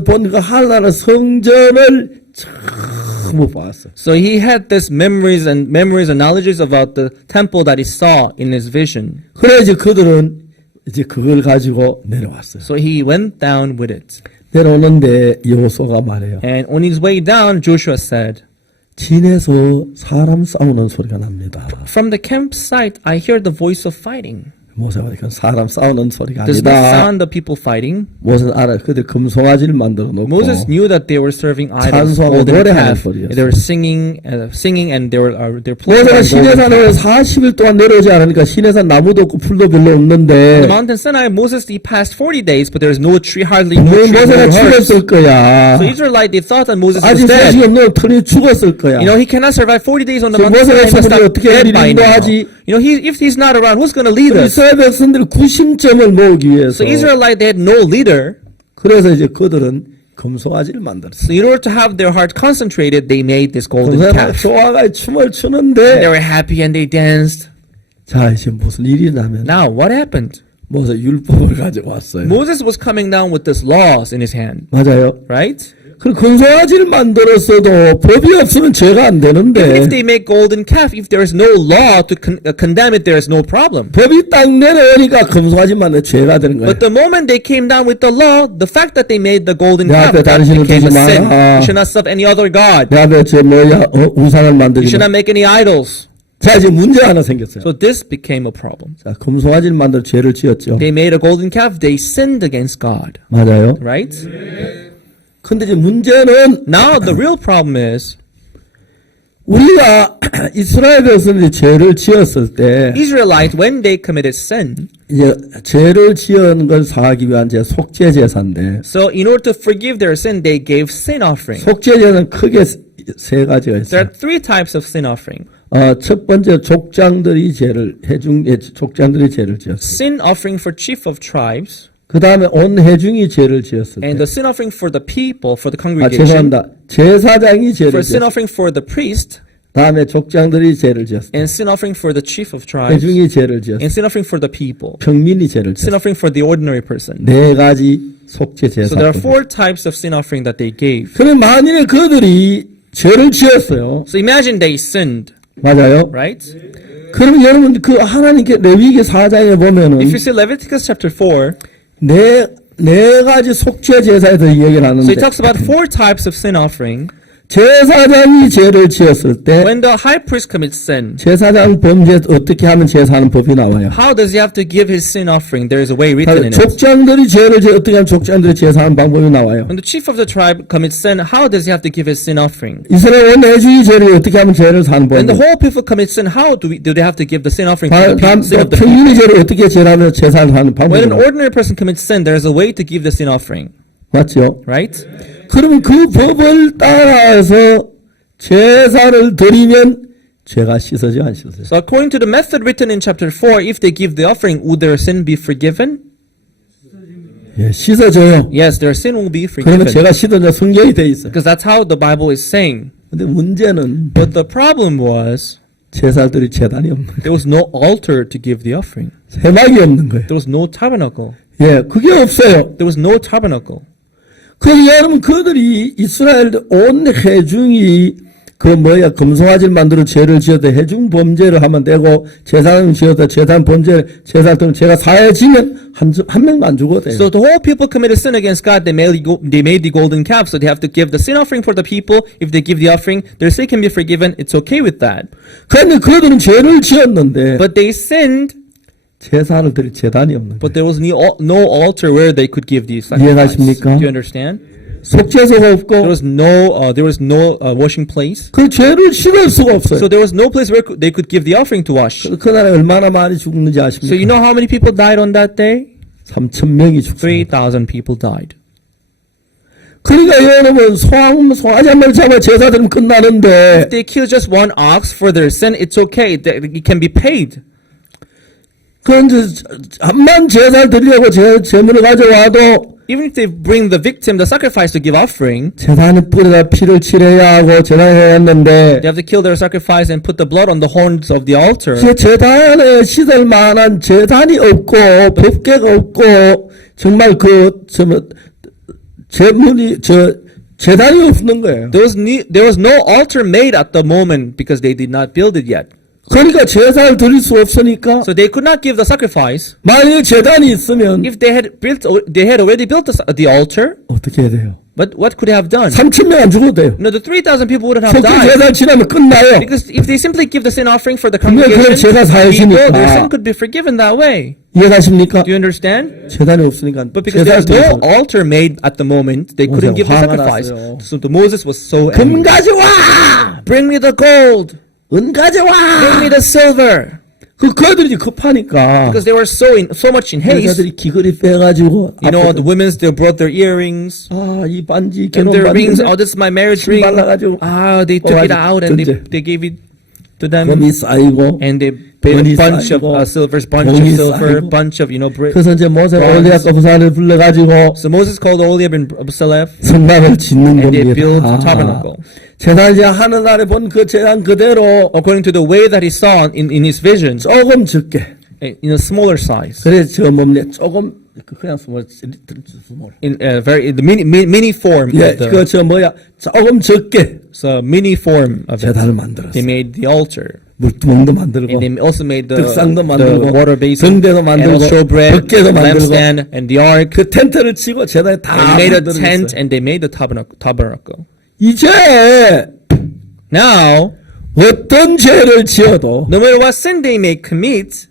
본 그 하나의 성전을 처음 봤어요. so he had this memories and knowledges about the temple that he saw in his vision. 그래 이제 그들은 이제 그걸 가지고 내려왔어요. So he went down with it. 내려오는데 여호수아가 말해요. And on his way down, Joshua said, 진에서 사람 싸우는 소리가 납니다. from the campsite, I hear the voice of fighting. 모세가 그러니까 사람 싸우는 소리가 Does not 아니다. sound the people fighting. 모세는 알아. 그들 금송아지를 만들어 놓고 Moses knew that they were serving idols, 찬송하고 golden 노래하는 calf. 소리였어요. They were singing, and they were playing 모세가 on golden 시내산으로 calf. 40일 동안 내려오지 않으니까 시내산 나무도 없고 풀도 별로 On 없는데 the mountain Sinai, Moses he passed 40 days, but there is no tree, hardly no tree, 모세가 no herbs. 죽었을 거야. So Israelite, they thought that Moses was 아직 dead. 소식이 없는 털이 죽었을 거야. You know, he cannot survive 40 days on the So mountain Sinai. He 모세가 must 있으면 have 어떻게 dead 우리를 by now. 인도하지? You know, if he's not around, who's going to lead 우리 us? 이스라엘 백성들이 구심점을 모으기 위해서 So Israelite, they had no leader. 그래서 이제 그들은 금송아지를 만들었어요. So in order to have their heart concentrated, they made this golden 그래서 calf. 좋아가 춤을 They 추는데 were happy and they danced. 자 이제 무슨 일이 나면 Now, what happened? 모세 율법을 가지고 왔어요. Moses was coming down with this laws in his hand, 맞아요. right? 그 금송아지를 만들었어도 법이 없으면 죄가 안 Even 되는데 if they make golden calf, if there is no law to condemn it, there is no problem. 법이 딱 내려오니까 금송아지 만든 죄가 되는 거예요. But the moment they came down with the law, the fact that they made the golden 내 calf, 앞에 that 당신을 became a 두지 sin. 마라. You should not serve any other god. 내 앞에 저 뭐야 우상을 You 만들지 should 마. not make any idols. 자 이제 문제가 하나 생겼어요. So this became a problem. 자 금송아지를 만들 죄를 지었죠. They made a golden calf. They sinned against God, 맞아요. right? 근데 이제 문제는 Now the real problem is 우리가 이스라엘 백성들이 죄를 지었을 때 Israelites, when they committed sin, 이제 죄를 지은 걸 사하기 위한 제 속죄 제사인데 so in order to forgive their sin, they gave sin offering. 속죄 제사는 크게 세 가지가 There 있어요. are 3 types of sin offering. 첫 번째 족장들이 죄를 족장들이 죄를 지었어요. Sin offering for chief of tribes, 그 다음에 온 회중이 죄를 지었을 때. and the sin offering for the people, for the 아 congregation, 죄송합니다. 제사장이 죄를 for sin 지었어요. offering for the priest, 다음에 족장들이 죄를 지었어요. and sin offering for the chief of tribes, 회중이 죄를 지었어요. and sin offering for the people, 평민이 죄를 sin 지었어요. offering for the ordinary person. 네 가지 속죄 제사. So there are 4 types of sin offering that they gave. 그럼 만일에 그들이 죄를 지었어요. So imagine they sinned, 맞아요. right? 그러면 여러분 그 하나님께 레위기 4장에 보면은 If you see Leviticus chapter 4, 네 가지 속죄 제사에 대해 얘기를 so 하는데 it talks about 4 types of sin offering. 제사장이 죄를 지었을 때 When the high priest commits sin, 제사장 범죄 어떻게 하면 제사하는 법이 나와요. how does he have to give his sin offering? There is a way written in it. 족장들이 죄를 어떻게 하면 족장들이 제사하는 방법이 나와요. When the chief of the tribe commits sin, how does he have to give his sin offering? 이스라엘 온 내주의 죄를 어떻게 하면 죄를 사는 When the 법이에요. whole people commit sin, how do they have to give the sin offering for the sin of the people? 평민의 죄를 어떻게 제사하면 제사를 하는 When an 방법이 나와요. ordinary person commits sin, there is a way to give the sin offering, 맞죠? right? 그러면 그 법을 따라서 제사를 드리면 죄가 씻어져 안 씻어져? So according to the method written in chapter 4, if they give the offering, would their sin be forgiven? 예, 씻어져요. Yes, their sin will be 그러면 forgiven. 죄가 씻어져 성경이 돼 있어요. Because that's how the Bible is saying. 근데 문제는 But the problem was 제사들이 재단이 없는 거예요. there was no altar to give the offering. 세막이 없는 거예요. There was no tabernacle. 예, 그게 없어요. There was no tabernacle. 그래서 여러분 그들이 이스라엘 온 회중이 금송아지를 만들어 죄를 지어도 해중 범죄를 하면 되고 제사를 지어도 제단 범죄 제사를 들면 죄가 사해지면 한 명도 안 죽어도 돼요. So the whole people committed sin against God. They made the golden calf. So they have to give the sin offering for the people. If they give the offering, their sin can be forgiven. It's okay with that. 그런데 그들은 죄를 지었는데 But they sinned. 제사를 드릴 제단이 없는 거예요. But there was no altar where they could give these sacrifices. 이해가십니까? Do you understand? 속죄소가 없고 There was no washing place. 그 죄를 씻을 수가 없어요. So there was no place where they could give the offering to wash. 그날에 얼마나 많이 죽는지 So you 아십니까? know how many people died on that day? 3,000명이 죽습니다. 3,000 people died. 그러니까 여러분 송아지 한 마리 잡아 제사 드리면 끝나는데 If they kill just one ox for their sin, it's okay. It can be paid. 그런데 한만 제사를 드리려고 제물을 가져와도 Even if they bring the victim the sacrifice to give offering, 제단의 뿔에다 피를 칠해야 하고 제단해야 했는데 they have to kill their sacrifice and put the blood on the horns of the altar. 제단에 씻을 만한 제단이 없고 법궤가 없고 정말 제단이 없는 거예요. There was no altar made at the moment because they did not build it yet. 그러니까 제사를 드릴 수 없으니까 So they could not give the sacrifice. 만약에 제단이 있으면 If they had already built the altar, 어떻게 해야 돼요? but what could they have done? 3,000명 안 죽어도 돼요. No, the 3,000 people wouldn't have 속죄 died. 제단 지나면 끝나요. Because if they simply give the sin offering for the 그냥 congregation, 죄가 사해지니까. their sin could be forgiven that way. 이해가십니까? Do you understand? 제단이 없으니까 But because 제사를 there's no 드려서 altar made at the moment, they couldn't give the 화가 sacrifice. 났어요. So Moses was so 금 angry. 가져와! Bring me the gold. 은 Bring me 가져와! the silver. 그들이 급하니까 Because they were so much in haste. 여자들이 귀걸이 빼가지고 You know, the women still brought their earrings 이 반지 and 결혼 their rings. 반지 Oh, this is my marriage ring. 발라가지고 They took it 아주 out and 전제. they gave it to them. 금이 쌓이고 And they paid 돈이 a bunch of 쌓이고, silvers, bunch of 돈이 silver, 쌓이고. bunch of, brick. 그래서 이제 모세가 bronze. 올리아과 부사를 불러가지고 So Moses called Oliab and Abisalaf 성막을 짓는 and they 겁니다. built a tabernacle. 제사 이제 하늘날에 본 그 재단 그대로 According to the way that he saw in his visions, 조금 적게 in a smaller size. 그래서 저 몸에 조금 그냥 스몰 In the mini form 예, of the, 그저 조금 적게 so mini form of it. 제단을 만들었어요. They made the altar. 물두멍도 만들고 And they also made 떡상도 the 만들고 water basin 등대도 and 만들고 also bread, 법궤도 만들고 lampstand, and the ark. 그 텐트를 치고 제단에 다 And they made a tent 만들었어요. and they made the tabernacle. 이제 Now, 어떤 죄를 지어도 no matter what sin they may commit,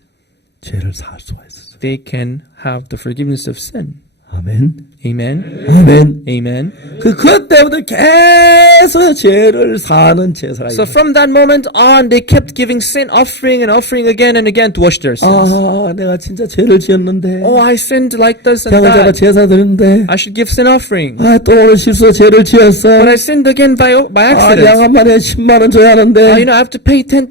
죄를 사할 수가 있었어요. they can have the forgiveness of sin. 아멘. Amen. 아멘. Amen. 그때부터 계속 죄를 사는 제사가 So from that moment on, they kept giving sin offering and offering again and again to wash their sins. 내가 진짜 죄를 지었는데 Oh, I sinned like this and 내가 that. 제사 드렸는데 I should give sin offering. 또 오늘 실수로 죄를 지었어. But I sinned again by accident. 양한만에 10만 원 줘야 하는데 I have to pay $10,000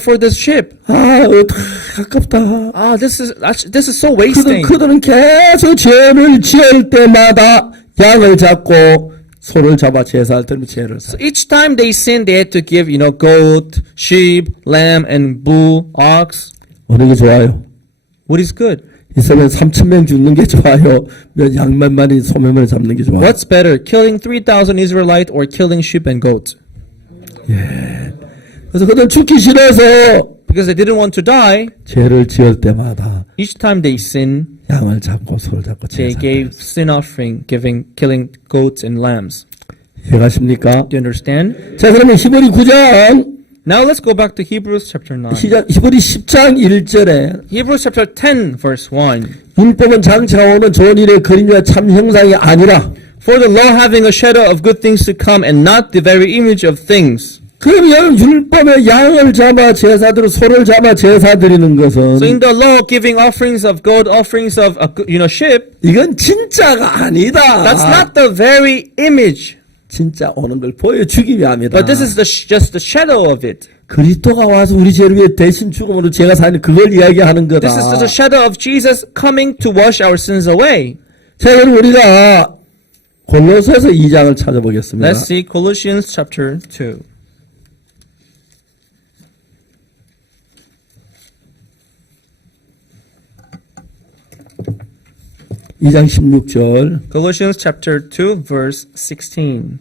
for this ship. 아깝다. This is so wasting. 그들은 계속 죄를 지을 때마다 양을 잡고 소를 잡아 제사를 드리면 죄를 사. So each time they sinned, they had to give, goat, sheep, lamb, and bull, ox. 어느 게 좋아요? What is good? 이스라엘 3,000명 죽는 게 좋아요? 양 몇 마리 소 몇 마리 잡는 게 좋아요? What's better, killing 3,000 Israelites or killing sheep and goats? 그래서 그들은 죽기 싫어서 Because they didn't want to die. 죄를 지을 때마다 Each time they sinned, 양을 잡고 소를 잡고 they 제사. gave sin offering, killing goats and lambs. 이해가십니까? Do you understand? 자, 그러면 히브리 9장 Now let's go back to Hebrews chapter 9. 히브리 10장 1절에 Hebrews chapter 10 verse 1. 율법은 장차 오는 좋은 일의 그림자 참 형상이 아니라 For the law having a shadow of good things to come and not the very image of things. 그럼 여러분 율법에 양을 잡아 제사드리고 소를 잡아 제사드리는 것은 So in the law giving offerings of gold, offerings of sheep, 이건 진짜가 아니다. that's not the very image. 진짜 오는 걸 보여주기 위함이다. But this is just the shadow of it. 그리스도가 와서 우리 죄를 위해 대신 죽음으로 죄가 사는 그걸 이야기하는 거다. This is the shadow of Jesus coming to wash our sins away. 자, 여러분 우리가 골로새서 2장을 찾아보겠습니다. Let's see Colossians chapter 2. 이 장 16절. Colossians chapter 2 verse 16.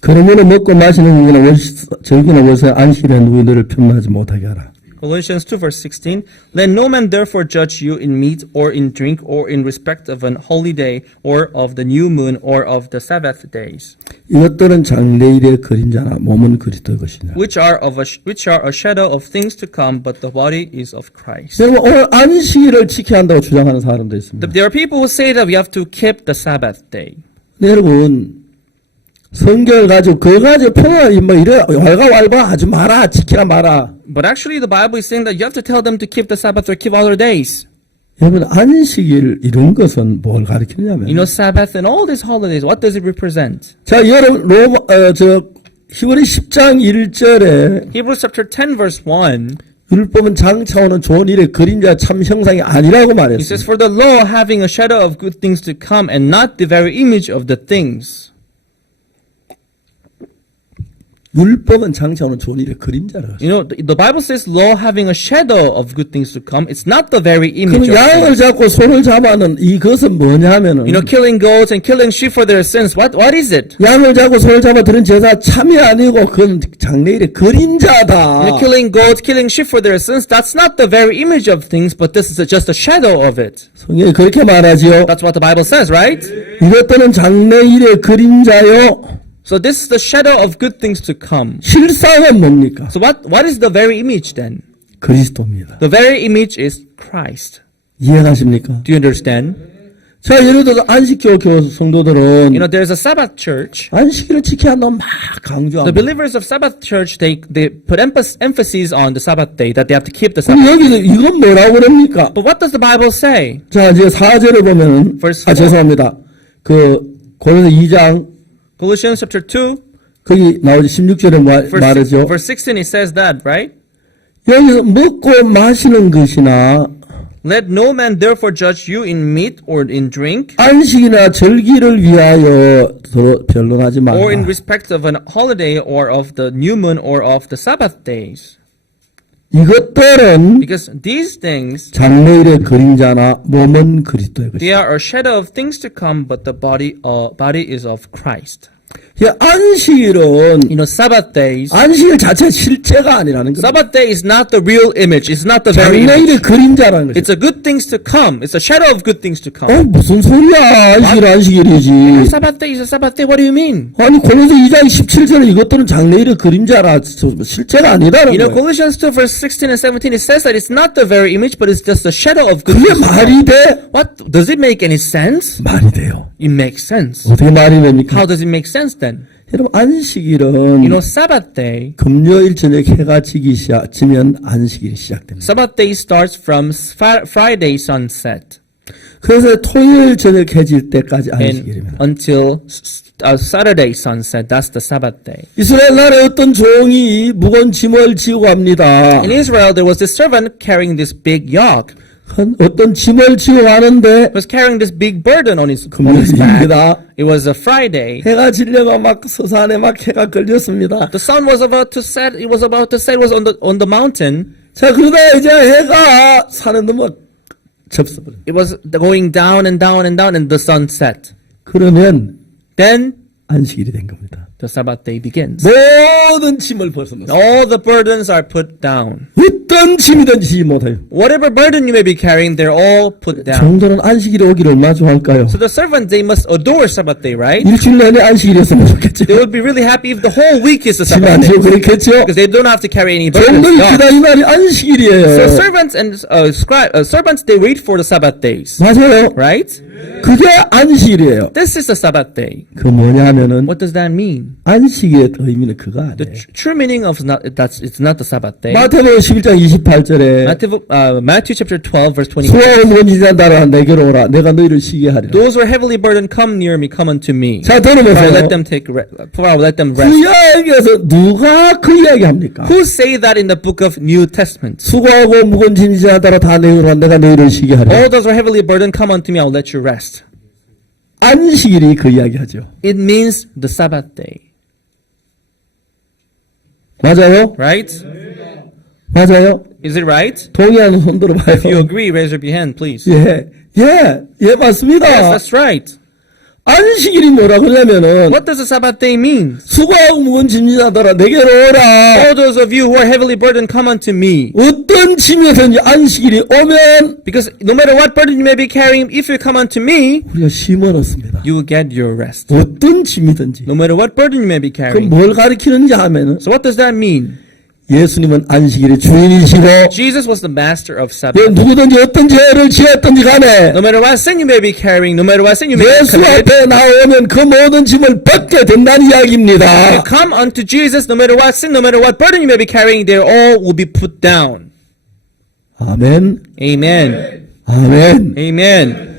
그러므로 먹고 마시는 것이나 절기나 월세 안식일에 누구들을 편하지 못하게 하라. Colossians 2 verse 16. Let no man therefore judge you in meat or in drink or in respect of an holy day or of the new moon or of the Sabbath days, 이것들은 장래일의 그림자나 몸은 그리스도의 것이냐. which are a shadow of things to come, but the body is of Christ. 여러분 오늘 안식일을 지켜야 한다고 주장하는 사람도 있습니다. There are people who say that we have to keep the Sabbath day. 네, 여러분 성경을 가지고 그거 가지고 평화를 뭐 이래 왈가왈부 하지 마라 지키라 마라. But actually the Bible is saying that you have to tell them to keep the Sabbath or keep other days. 여러분 안식일 이런 것은 뭘 가르치냐면 You know, Sabbath and all these holidays, what does it represent? 자 여러분 히브리 10장 1절에 Hebrews chapter 10 verse 1, 율법은 장차오는 좋은 일의 그림자 참 형상이 아니라고 it says, 말했어요. for the law having a shadow of good things to come and not the very image of the things. 율법은 장차오는 좋은 일의 그림자라. You know, the Bible says law having a shadow of good things to come. It's not the very 그럼 image of 양을 things. 잡고 소를 잡아는 이것은 뭐냐면은 You know, killing goats and killing sheep for their sins. What is it? 양을 잡고 소를 잡아 들은 제사 참이 아니고 그건 장래일의 그림자다. You know, killing goats, killing sheep for their sins, that's not the very image of things, but this is just a shadow of it. 성경이 그렇게 말하지요. That's what the Bible says, right? 이것들은 장래일의 그림자요. So this is the shadow of good things to come. 실상은 뭡니까? So what is the very image then? 그리스도입니다. The very image is Christ. 이해가십니까? Do you understand? 자, 예를 들어서 안식교 성도들은 You know, there's a Sabbath church. 안식일을 지켜야 한다고 막 The 강조합니다. believers of Sabbath church, they put emphasis on the Sabbath day, that they have to keep the 그럼 Sabbath. 여기서 이건 뭐라고 그럽니까? But what does the Bible say? 자, 이제 4절에 보면은 Verse 4. 죄송합니다. 그 고린도 2장 Colossians chapter 2, 거기 나오지 16절에 말하죠. verse 16, it says that, right? 여기서 먹고 마시는 것이나 Let no man therefore judge you in meat or in drink 안식이나 절기를 위하여 서로 변론하지 말라. or in respect of an holiday or of the new moon or of the Sabbath days. 이것들은 Because these things, 장래일의 그림자나 몸은 그리스도의 they 것이다. are a shadow of things to come, but the body is of Christ. 안식일은 You know, Sabbath days, 안식일 자체 실제가 아니라는 거예요. Sabbath day is not the real image. It's not the very image. 장래일의 그림자라는 거죠. It's a good things to come. It's a shadow of good things to come. 무슨 소리야? 안식일이지. Sabbath day is a Sabbath day. What do you mean? 아니 고린도 2장 17절에 이것들은 장래일의 그림자라 실제가 아니다라는 You know, 거예요. Colossians 2 verse 16 and 17, it says that it's not the very image, but it's just a shadow of good 그게 things to come. 말이 돼? What? Does it make any sense? 말이 돼요. It makes sense. 어떻게 말이 됩니까? How does it make sense then? 여러분 안식일은 You know, Sabbath day, 금요일 저녁 해가 지면 안식일이 시작됩니다. Sabbath day starts from Friday sunset 그래서 토요일 저녁 해질 때까지 and 안식일입니다. until Saturday sunset. That's the Sabbath day. 이스라엘 나라에 어떤 종이 무거운 짐을 지고 갑니다. In Israel, there was this servant carrying this big yoke. 어떤 짐을 지고 가는데 He was carrying this big burden on his back. 금요일입니다. It was a Friday. 해가 지려고 막 서산에 막 해가 걸렸습니다. The sun was about to set. It was about to set. It was on the mountain. 자 그러다 이제 해가 산에 넘어 접서버려. It was going down and down and down, and the sun set. 그러면 Then 안식일이 된 겁니다. the Sabbath day begins. 모든 짐을 벗어놓습니다. All the burdens are put down. 어떤 짐이든지 지지 못해요. Whatever burden you may be carrying, they're all put down. 정도는 안식일이 오기를 얼마나 좋아할까요? So the servants, they must adore Sabbath day, right? 일주일 내내 안식일이었으면 좋겠죠. They would be really happy if the whole week is a 짐 안 Sabbath 지고 day, 그렇겠죠? because they don't have to carry any burdens. 정도를 God. 기다리는 날이 안식일이에요. So servants and servants, they wait for the Sabbath days, 맞아요. right? 그게 안식일이에요. This is the Sabbath day. 그 뭐냐면은 What does that mean? 안식일의 의미는 그거 The 아니에요. true meaning of it's not the Sabbath day. 마태복음 11장 28절에 Matthew chapter 12, verse 20. 수고하고 무거운 짐진 자들아 내게로 오라 내가 너희를 쉬게 하리라. Those who are heavily burdened, come near me, come unto me. 자 For I will 들어보세요. let them for I will let them 그 rest. 이야기에서 누가 그 이야기 합니까? Who say that in the book of New Testament? 수고하고 무거운 짐진 자들아 다 내게로 오라 내가 너희를 쉬게 하리라. All those who are heavily burdened, come unto me, I will let you rest. 안식일이 그 이야기하죠. It means the Sabbath day, 맞아요? right? 맞아요? Is it right? 동의하는 손 들어봐요. If you agree, raise your hand, please. 예, 맞습니다. Yes, that's right. 안식일이 뭐라 그러냐면은 What does the Sabbath day mean? 수고하고 무거운 짐진 자들아 내게로 오라. All those of you who are heavily burdened, come unto me. 어떤 짐이든지 안식일이 오면 Because no matter what burden you may be carrying, if you come unto me, 우리가 쉼을 얻습니다. you will get your rest. 어떤 짐이든지. No matter what burden you may be 그럼 carrying. 뭘 가리키는지 하면은 So what does that mean? 예수님은 안식일의 주인이시고 Jesus was the master of 예, Sabbath. 누구든지 어떤 죄를 지었든지 간에 No matter what sin you may be carrying, no matter what sin you may have 예수 committed, 앞에 나오면 그 모든 짐을 벗게 된다는 이야기입니다. you come unto Jesus, no matter what sin, no matter what burden you may be carrying, they all will be put down. 아멘. Amen. 아멘. Amen.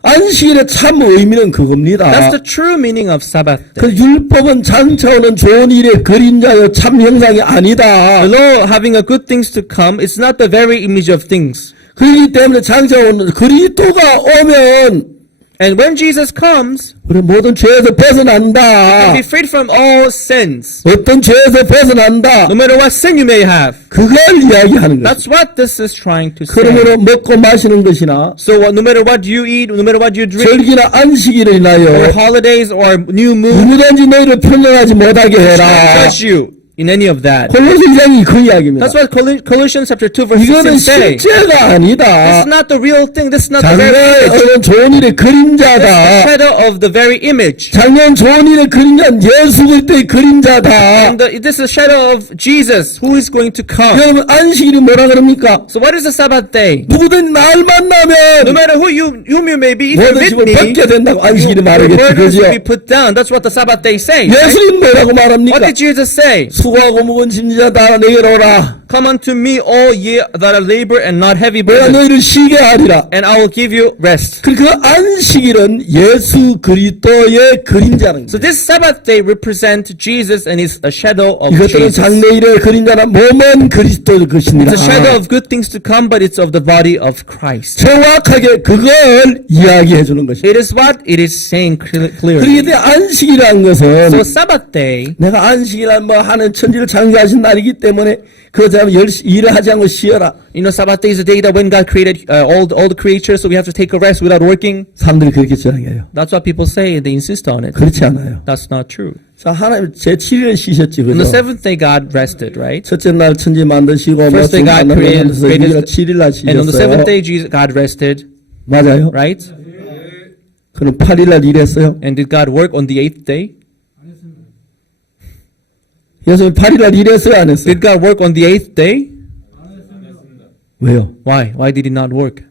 안식일의 참 의미는 그겁니다. That's the true meaning of Sabbath day. 그 율법은 장차오는 좋은 일의 그림자요 참 형상이 아니다. The law having a good things to come is not the very image of things. 그렇기 때문에 장차오는 그리스도가 오면 And when Jesus comes, 우리 모든 죄에서 벗어난다. and be freed from all sins, 어떤 죄에서 벗어난다. no matter what sin you may have. 그걸 이야기하는 거죠. That's what this is trying to say. 그러므로 먹고 마시는 것이나 So no matter what you eat, no matter what you drink, 절기나 안식일을 or 인하여 holidays or new moon, 누구든지 너희를 평정하지 못하게 not 해라. judge you in any of that. 골로새 2장이 그 이야기입니다. That's what Colossians chapter 2 verse 이거는 16 say. 실제가 This 아니다. is not the real thing. This is not the very 장래 image. 어떤 좋은 일의 This is the 그림자다. shadow of the very image. 작년 좋은 일의 그림자는 예수 그리스도의 그림자다. And this is the shadow of Jesus who is going to come. 여러분 안식일이 뭐라 그럽니까? So what is the Sabbath day? 누구든 날 No 만나면 matter whom you may be, if you 모든 meet 짐을 me, 벗게 된다고 안식일이 your 말하겠지, burdens will 그죠? be put down. That's what the Sabbath day says. Right? 예수님 뭐라고 What 말합니까? did Jesus say? 수고하고 무거운 짐자 다 내게로 오라. Come unto me, all ye that are labor and not heavy 내가 burden, 너희를 쉬게 하리라. and I will give you rest. 그 안식일은 예수 그리스도의 그림자는 So 거예요. this Sabbath day represents Jesus and is a shadow of 이것들은 Jesus. 장래일의 그림자나 몸은 그리스도의 것입니다. It's a shadow of good things to come, but it's of the body of Christ. 정확하게 그걸 이야기해 주는 것입니다. It is what it is saying 그렇기 clearly. 때문에 안식이라는 것은 So Sabbath day, 내가 안식이란 뭐 하는 천지를 창조하신 날이기 때문에 그 사람 일을 하지 않고 쉬어라. you know, Sabbath day is the day that when God created all the creatures, so we have to take a rest without working. 사람들이 그렇게 주장해요. That's what people say. They insist on it. 그렇지 않아요. That's not true. 자, 하나님 제7일에 쉬셨지, On the 그죠? seventh day, God rested, right? 첫째 날 천지 만드시고 뭐 First day God 만드셔서 created, 7일 날 and on the seventh 쉬셨어요. day, God rested, 맞아요. right? 그럼 8일 날 일했어요. And did God work on the eighth day? 예수님 8일 날 일했어요, 안 했어요? Did God work on the eighth day? 왜요? Why? Why did He not work?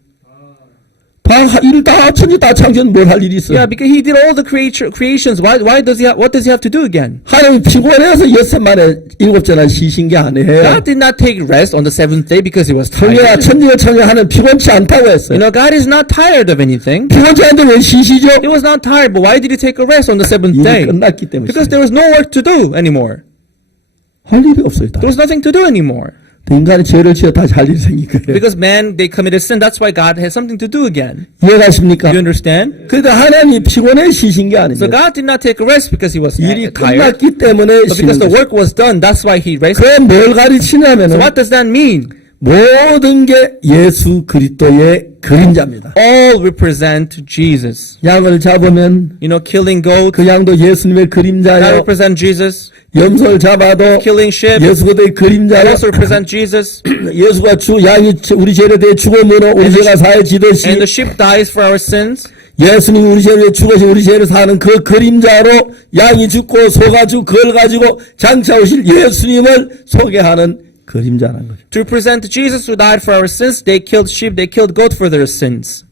일다 천지 다 창조는 뭘 할 일이 있어요? Yeah, because He did all the creations. Why does He? What does He have to do again? 하나님 피곤해서 엿새 만에 7째 날 쉬신 게 아니에요. God did not take rest on the seventh day because He was 천지가 tired. 천지를 창조하는 피곤치 않다고 You 했어요. know, God is not tired of anything. 피곤치 않은데 왜 쉬시죠? He was not tired, but why did He take a rest on the seventh 일이 day? 끝났기 때문에 Because there was no work to do anymore. 할 일이 없어요. 다. There was nothing to do anymore. 인간이 죄를 지어 다시 할 일이 생긴 거예요. Because man, they committed sin. That's why God has something to do again. 이해가십니까? You understand? 그러니까 하나님 피곤해 쉬신 게 So 아닙니다. God did not take a rest because He was 일이 tired, 끝났기 때문에 but 쉬는 because the 거죠. work was done. That's why He rested. 그게 뭘 가르치냐면 So what does that mean? 모든 게 예수 그리스도의 그림자입니다. All represent Jesus. 양을 잡으면 You know, killing goat, 그 양도 예수님의 that 그림자요. represent Jesus. 염소를 잡아도 Killing sheep, 예수 그리스도의 that 그림자요. also represent Jesus. 예수가 양이 우리 죄에 대해 죽음으로 우리 죄가 사해지듯이 And the sheep dies for our sins. 예수님이 우리 죄를 위해 죽으신 우리 죄를 사는 그 그림자로 양이 죽고 소가 죽고 그걸 가지고 장차 오실 예수님을 소개하는 그림자라는 거죠. To represent Jesus who died for our sins, they killed sheep, they killed goat for their sins.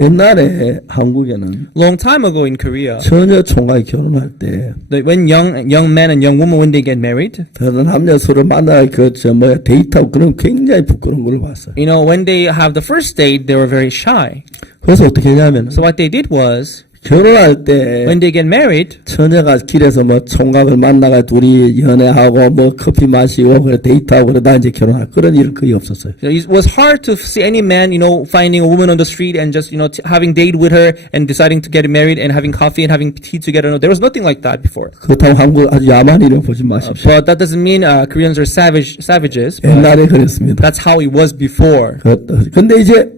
옛날에 한국에는 Long time ago in Korea, 처녀 총각이 결혼할 때 when young men and young women when they get married, 다른 남녀 서로 만나 데이트하고 그런 굉장히 부끄러운 걸 봤어요. you know, when they have the first date, they were very shy. 그래서 어떻게 했냐면 So what they did was, 결혼할 때 when they get married, 처녀가 길에서 뭐 총각을 만나가 둘이 연애하고 뭐 커피 마시고 그래 데이트하고 그러다 이제 결혼할 그런 일은 거의 없었어요. it was hard to see any man, you know, finding a woman on the street and just, you know, having date with her and deciding to get married and having coffee and having tea together. No, there was nothing like that before. 그렇다고 한국 아주 야만 이름 보지 마십시오. But that doesn't mean Koreans are savages. But 옛날에 그랬습니다. that's how it was before. 근데 이제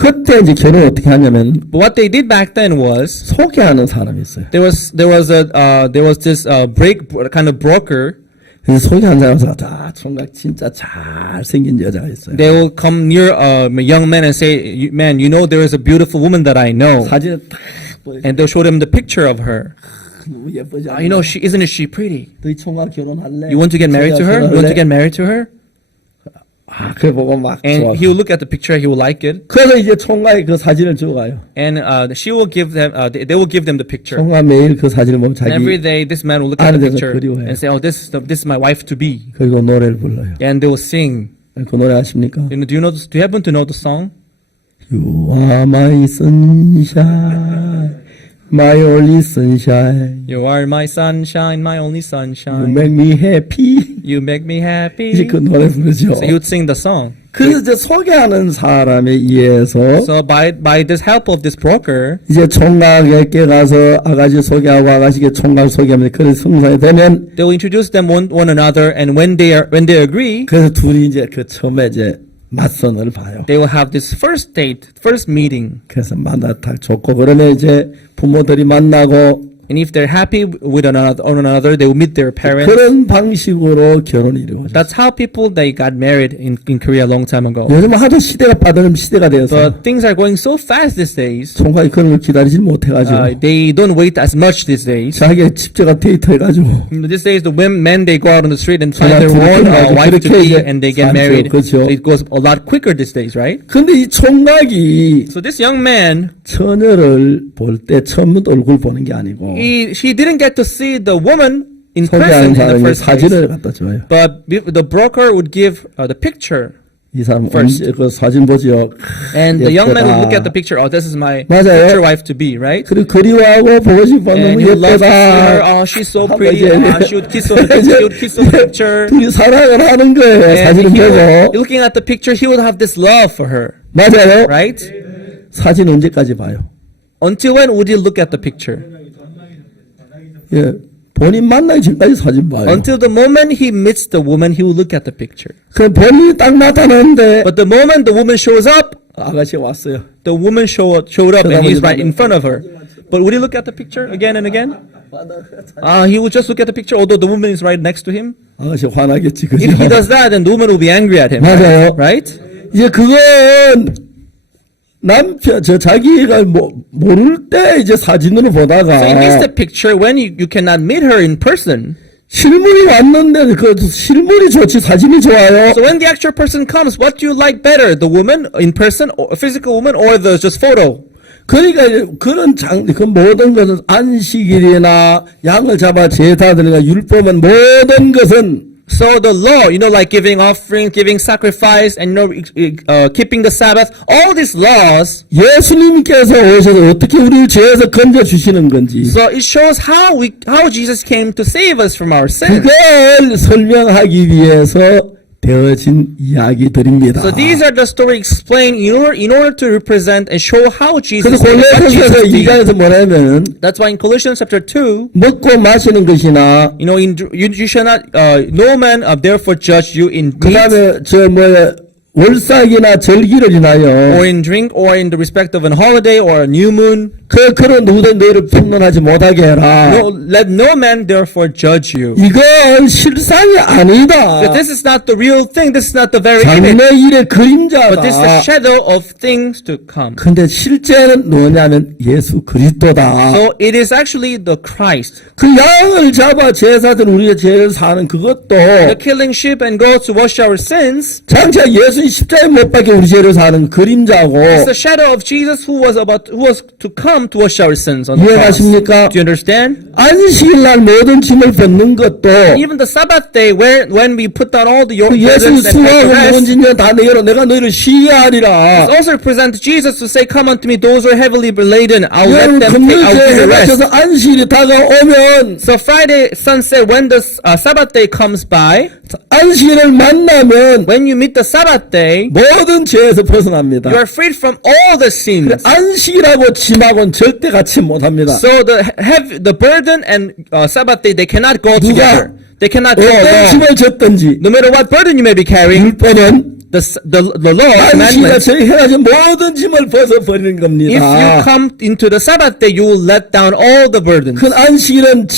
그때 이제 결혼 어떻게 하냐면 But what they did back then was 소개하는 사람이 있어요. there was this kind of broker. 그래서 소개한 사람에서 자 총각 진짜 잘생긴 여자가 있어요. They will come near a young man and say, "Man, you know there is a beautiful woman that I know," 사진을 딱 보여. and they'll show them the picture of her. 너무 예쁘지 You know, isn't she pretty? 너희 총각 결혼할래? You want to get married to her? You want to get married to her? 아, 그래 보고 막 And 좋아. he will look at the picture, he will like it, 그래서 이제 총각이 그 사진을 주고 가요. and she will give them. They will give them the picture. 총각 매일 그 사진을 보면 And every 자기 day, this man will look at the 아는 데서 picture 그리워해요. and say, "Oh, this is my wife to be," 그리고 노래를 불러요. and they will sing. 그 노래 아십니까? Do you know? Do you happen to know the song? You are my sunshine, my only sunshine. You are my sunshine, my only You sunshine. make me happy. You make me 이제 happy. 그 노래 부르죠. So he would sing the song. 그래서 이제 소개하는 사람에 의해서 So by this help of this broker, 이제 총각에게 가서 아가씨 소개하고 아가씨에게 총각 소개하면 그래 성사에 되면 they will introduce them one another, and when they agree, 그래서 둘이 이제 그 처음에 이제 맞선을 봐요. they will have this first date, first meeting. 그래서 만나 딱 좋고 그러면 이제 부모들이 만나고 And if they're happy with one another, they will meet their parents. 그런 방식으로 결혼이 이루어져요. That's how people they got married in Korea a long time ago. 요즘 하도 시대가 빠른 시대가 되어서 But things are going so fast these days. 총각이 그런 걸 기다리지 못해가지고 They don't wait as much these days. 자기 집제가 데이트해가지고 These days, the men they go out on the street and find 그냥 their own 그렇게 wife to 그렇게 be, 이제 and they get 살죠. married. 그렇죠. So it goes a lot quicker these days, right? 근데 이 총각이 So this young man, 처녀를 볼 때 처음부터 얼굴 보는 게 아니고 she didn't get to see the woman in 소개하는 person in the 사람이 first place, 사진을 갖다 줘요. but the broker would give the picture, 이 사람 first. 언제 그 사진 보지요. and the young man would look 예쁘다. at the picture. Oh, this is my 맞아요. future wife to be, right? 그리고 그리워하고 보고 싶어 And 너무 he would love to see her. 예쁘다. Oh, she's so 하고 pretty. 이제 She would kiss on the picture. She would kiss on the picture. 둘이 사랑을 하는 거예요. And 사진을 he would, 보고 looking at the picture, he would have this love for her, 맞아요. right? 사진 언제까지 봐요? Until when would you look at the picture? 예, 본인 만나기 전까지 사진 봐요. Until the moment he meets the woman, he will look at the picture. 그 본인이 딱 나타나는데 But the moment the woman shows up, 아가씨 왔어요. the woman showed up and he's right in front of her. But would he look at the picture again and again? He would just look at the picture, although the woman is right next to him. 아가씨 화나겠지, 그죠? If he does that, then the woman will be angry at him. 맞아요. Right? 이제 그건 남편, 자기가 모를 때 이제 사진으로 보다가 So in this the picture, when you cannot meet her in person, 실물이 왔는데 그 실물이 좋지 사진이 좋아요. so when the actual person comes, what do you like better, the woman in person, or a physical woman, or the just photo? 그러니까 그런 그 모든 것은 안식일이나 양을 잡아 제사드리나 율법은 모든 것은 So the law, like giving offerings, giving sacrifice, and keeping the Sabbath, all these laws. 예수님께서 오셔서 어떻게 우리를 죄에서 건져 주시는 건지 So it shows how Jesus came to save us from our sins. 그걸 설명하기 위해서 되어진 이야기들입니다. So these are the story explained in order to represent and show how Jesus. 그래서 what Jesus 골로새서 did. 2장에서 뭐냐면 That's why in Colossians chapter 2, 먹고 마시는 것이나 you shall not, no man therefore judge you in 그 meat 다음에 월삭이나 절기를 인하여 or in drink or in the respect of a holiday or a new moon. 그런 누구도 너희를 평론하지 못하게 해라. No, let no man therefore judge you. 이건 실상이 아니다. But this is not the real thing. This is not the very image. 장래 일의 But this is the 그림자다. shadow of things to come. 근데 실제는 뭐냐면 예수 그리스도다. So it is actually the Christ. 그 양을 잡아 제사들 우리의 죄를 사는 그것도 The killing sheep and goats to wash our sins. 장차 예수님 예수님이 십자가에 못 박혀 우리 죄를 사는 그림자고 It's the shadow of Jesus who was to come to wash our sins on the cross. 이해가십니까? Do you understand? 안식일 날 모든 짐을 벗는 것도 Even the Sabbath day, when we put down all the yoke 그 예수 burdens and take 수고하고 rest, 무거운 짐을 다 내게로 내가 너희를 쉬게 하리라. it also represents Jesus to say, "Come unto me, those who are heavily laden. I'll let 여러분 them take. I'll give 금요일에 you rest." 맞춰서 안식일이 다가오면 So Friday sunset, when the Sabbath day comes by, 안식일을 만나면 when you meet the Sabbath day, 모든 죄에서 벗어납니다. you are freed from all the sins. 안식일하고 짐하고는 절대 같이 못합니다. So the burden and Sabbath day, they cannot go together. They cannot go 어떤 along. 짐을 졌든지 No matter what burden you may be carrying, 율법은 the law, 안식일에 commandments, 저희 행하신 모든 짐을 벗어버리는 if you 겁니다. come into the Sabbath day, you will let down all the burdens. 그 안식일은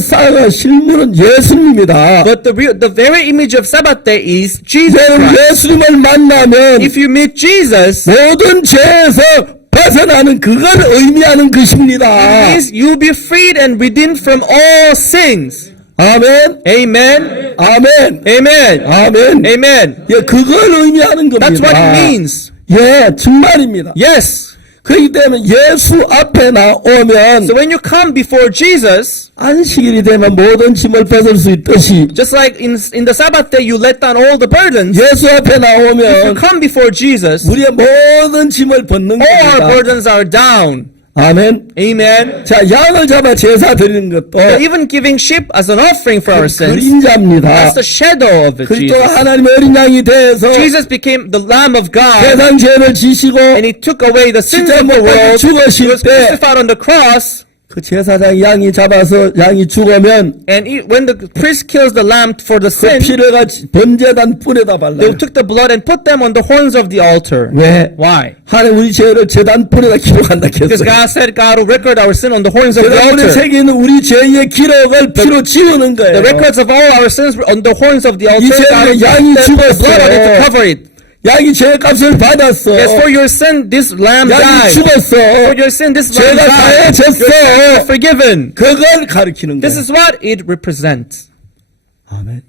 쌓아가 실물은 예수님입니다. But the very image of Sabbath day is Jesus 여러분 Christ. 예수님을 만나면 If you meet Jesus, 모든 죄에서 벗어나는 그걸 의미하는 것입니다. means you'll be freed and redeemed from all sins. 아멘, Amen. 아멘, Amen. 아멘. Amen. 예, 그걸 의미하는 겁니다. That's what it means. 예, 정말입니다. Yes. 그렇기 때문에 예수 앞에 나오면 So when you come before Jesus, 안식일이 되면 모든 짐을 벗을 수 있듯이 just like in the Sabbath day, you let down all the burdens. 예수 앞에 If you 나오면 come before Jesus, 우리의 모든 짐을 벗는 all our 겁니다. burdens are down. 아멘. Amen. 자, 양을 잡아 제사 드리는 것도 Even giving sheep as an offering for our sins, 그림자입니다. that's the shadow of it, 그리스도 Jesus. 하나님의 어린 양이 되어서 Jesus became the Lamb of God, 세상 죄를 지시고 and He took away the sins of the 십자가에 world. He 죽으실 was 때 crucified on the cross, 그 제사장 양이 잡아서 양이 죽으면 and when the priest kills the lamb for the 그 sin, 피를 같이 번제단 뿔에다 they 발라요. took the blood and put them on the horns of the altar. 왜? Why? 하나님 우리 죄를 제단 뿔에다 기록한다 Because 했어요. God said God will record our sin on the horns of the 제단 뿔에 altar. 새기는 우리 죄의 기록을 피로 지우는 The 거예요. records of all our sins were on the horns of the altar. 이제 God 양이 put the blood on it to 죽었어요. cover it. 양이 죄의 값을 받았어. Yes, for your sin, this lamb 양이 died. 죽었어. For your sin, this lamb 죄가 died. Your 사해졌어. sins are forgiven. 그걸 가리키는 This 거예요. is what it represents. 아멘.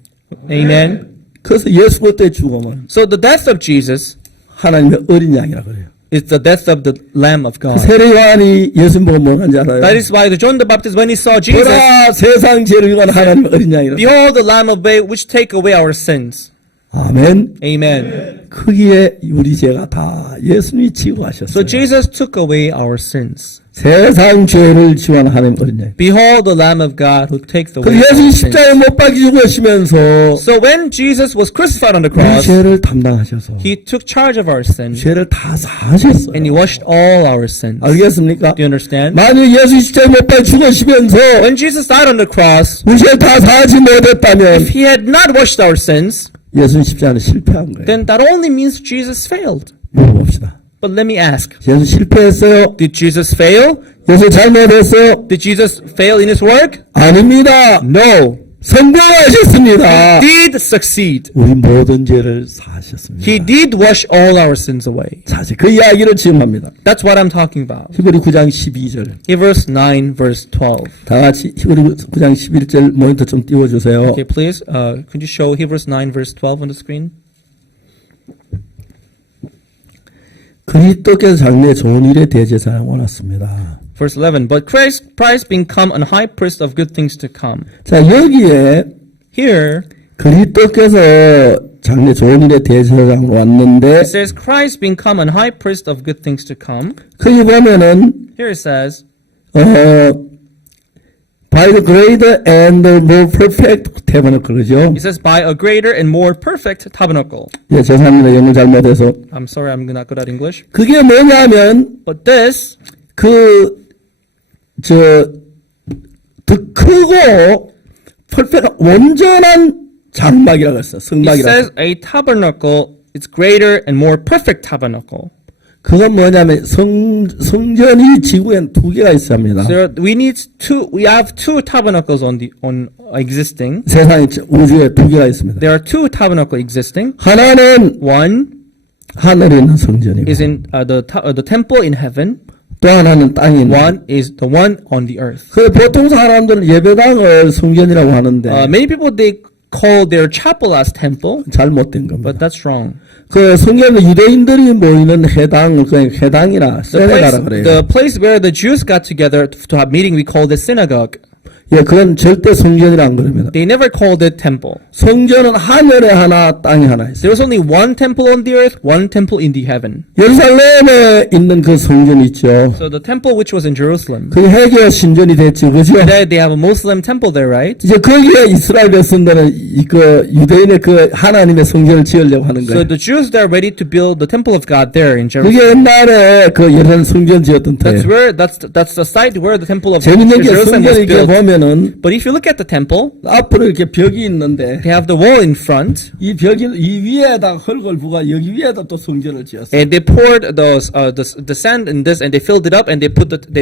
Amen. 그래서 예수 그때 죽으면 So the death of Jesus 하나님의 어린 양이라고 그래요. is the death of the Lamb of God. 세례 요한이 예수님 보고 뭐 한지 알아요? That is why the John the Baptist, when he saw Jesus, 보라 세상 죄를 위한 하나님의 어린 양이라고. behold the Lamb of God which take away our sins. 아멘. Amen. 거기에 우리 죄가 다 예수님이 지고 하셨어요. So Jesus took away our sins. 세상 죄를 지원 하나님 어린 양. Behold the Lamb of God who takes 그 away our 예수님 sins. 십자가에 못 박히고 하시면서 So when Jesus was crucified on the 우리 cross, 죄를 담당하셔서 he took charge of our sins 죄를 다 사하셨어요. and he washed all our sins. 알겠습니까? Do you understand? 만약 예수 십자가에 못 박혀 죽으시면서 When Jesus died on the cross, 우리 죄를 다 사하지 못했다면 if he had not washed our sins, 예수님 십자가는 실패한 거예요. then that only means Jesus failed. 물어봅시다. But let me ask, 예수 실패했어요? did Jesus fail? 예수 잘못했어요? Did Jesus fail in his work? 아닙니다. No. 성공하셨습니다. Did succeed. 우리 모든 죄를 사하셨습니다. He did wash all our sins away. 사실 그 이야기를 지금 합니다. That's what I'm talking about. 히브리 9장 12절. Hebrews 9 verse 12. 다 같이 히브리 9장 11절 모니터 좀 띄워주세요. Okay, please, could you show Hebrews 9 verse 12 on the screen? 그리스도께서 장래 좋은 일에 대제사장을 원했습니다. Verse 11. But Christ being come an high priest of good things to come. 자, 여기에 Here, 그리스도께서 장래 좋은 일에 대제사장으로 왔는데 it says Christ being come an high priest of good things to come. 거기 보면은 Here it says, by the greater and the more perfect tabernacle 그러죠? it says by a greater and more perfect tabernacle. 예, 죄송합니다. 영어 잘못해서. I'm sorry, I'm not good at English. 그게 뭐냐면 But this, 더 크고 perfect 온전한 장막이라고 했어. it 성막이라고. says a tabernacle, it's greater and more perfect tabernacle. 그건 뭐냐면 성전이 지구엔 두 개가 있습니다. So we have two tabernacles on existing. 세상에 우주에 두 개가 있습니다. There are two tabernacles existing. 하나는 One 하늘에 있는 성전이고 is in the temple in heaven. 또 하나는 땅에 있는. One is the one on the earth. 그 보통 사람들은 예배당을 성전이라고 하는데 Many people they call their chapel as temple, 잘못된 겁니다. but that's wrong. 그 성경은 유대인들이 모이는 회당을 그냥 회당이나 세네가라 그래요. The place where the Jews got together to have meeting, we call the synagogue. 예, 그건 절대 성전이라 안 그럽니다. They never called it temple. 성전은 하늘에 하나, 땅에 하나 있어요. There was only one temple on the earth, one temple in the heaven. 예루살렘에 있는 그 성전 있죠. So the temple which was in Jerusalem, 그게 해교 신전이 됐죠, 그죠? today they have a Muslim temple there, right? 이제 거기에 이스라엘 백성들은 그 유대인의 그 하나님의 성전을 지으려고 하는 So 거예요. the Jews they are ready to build the temple of God there in Jerusalem. 그게 옛날에 그 예루살렘 성전 지었던 That's 때예요. where that's the site where the temple of 재밌는 게 Jerusalem was 성전 이렇게 built. 보면은 But if you look at the temple, 앞으로 이렇게 벽이 있는데 they have the wall in front, 이 벽이 이 위에다 흙을 부가 여기 위에다 또 성전을 지었어요. and they poured the sand in this, and they filled it up, and they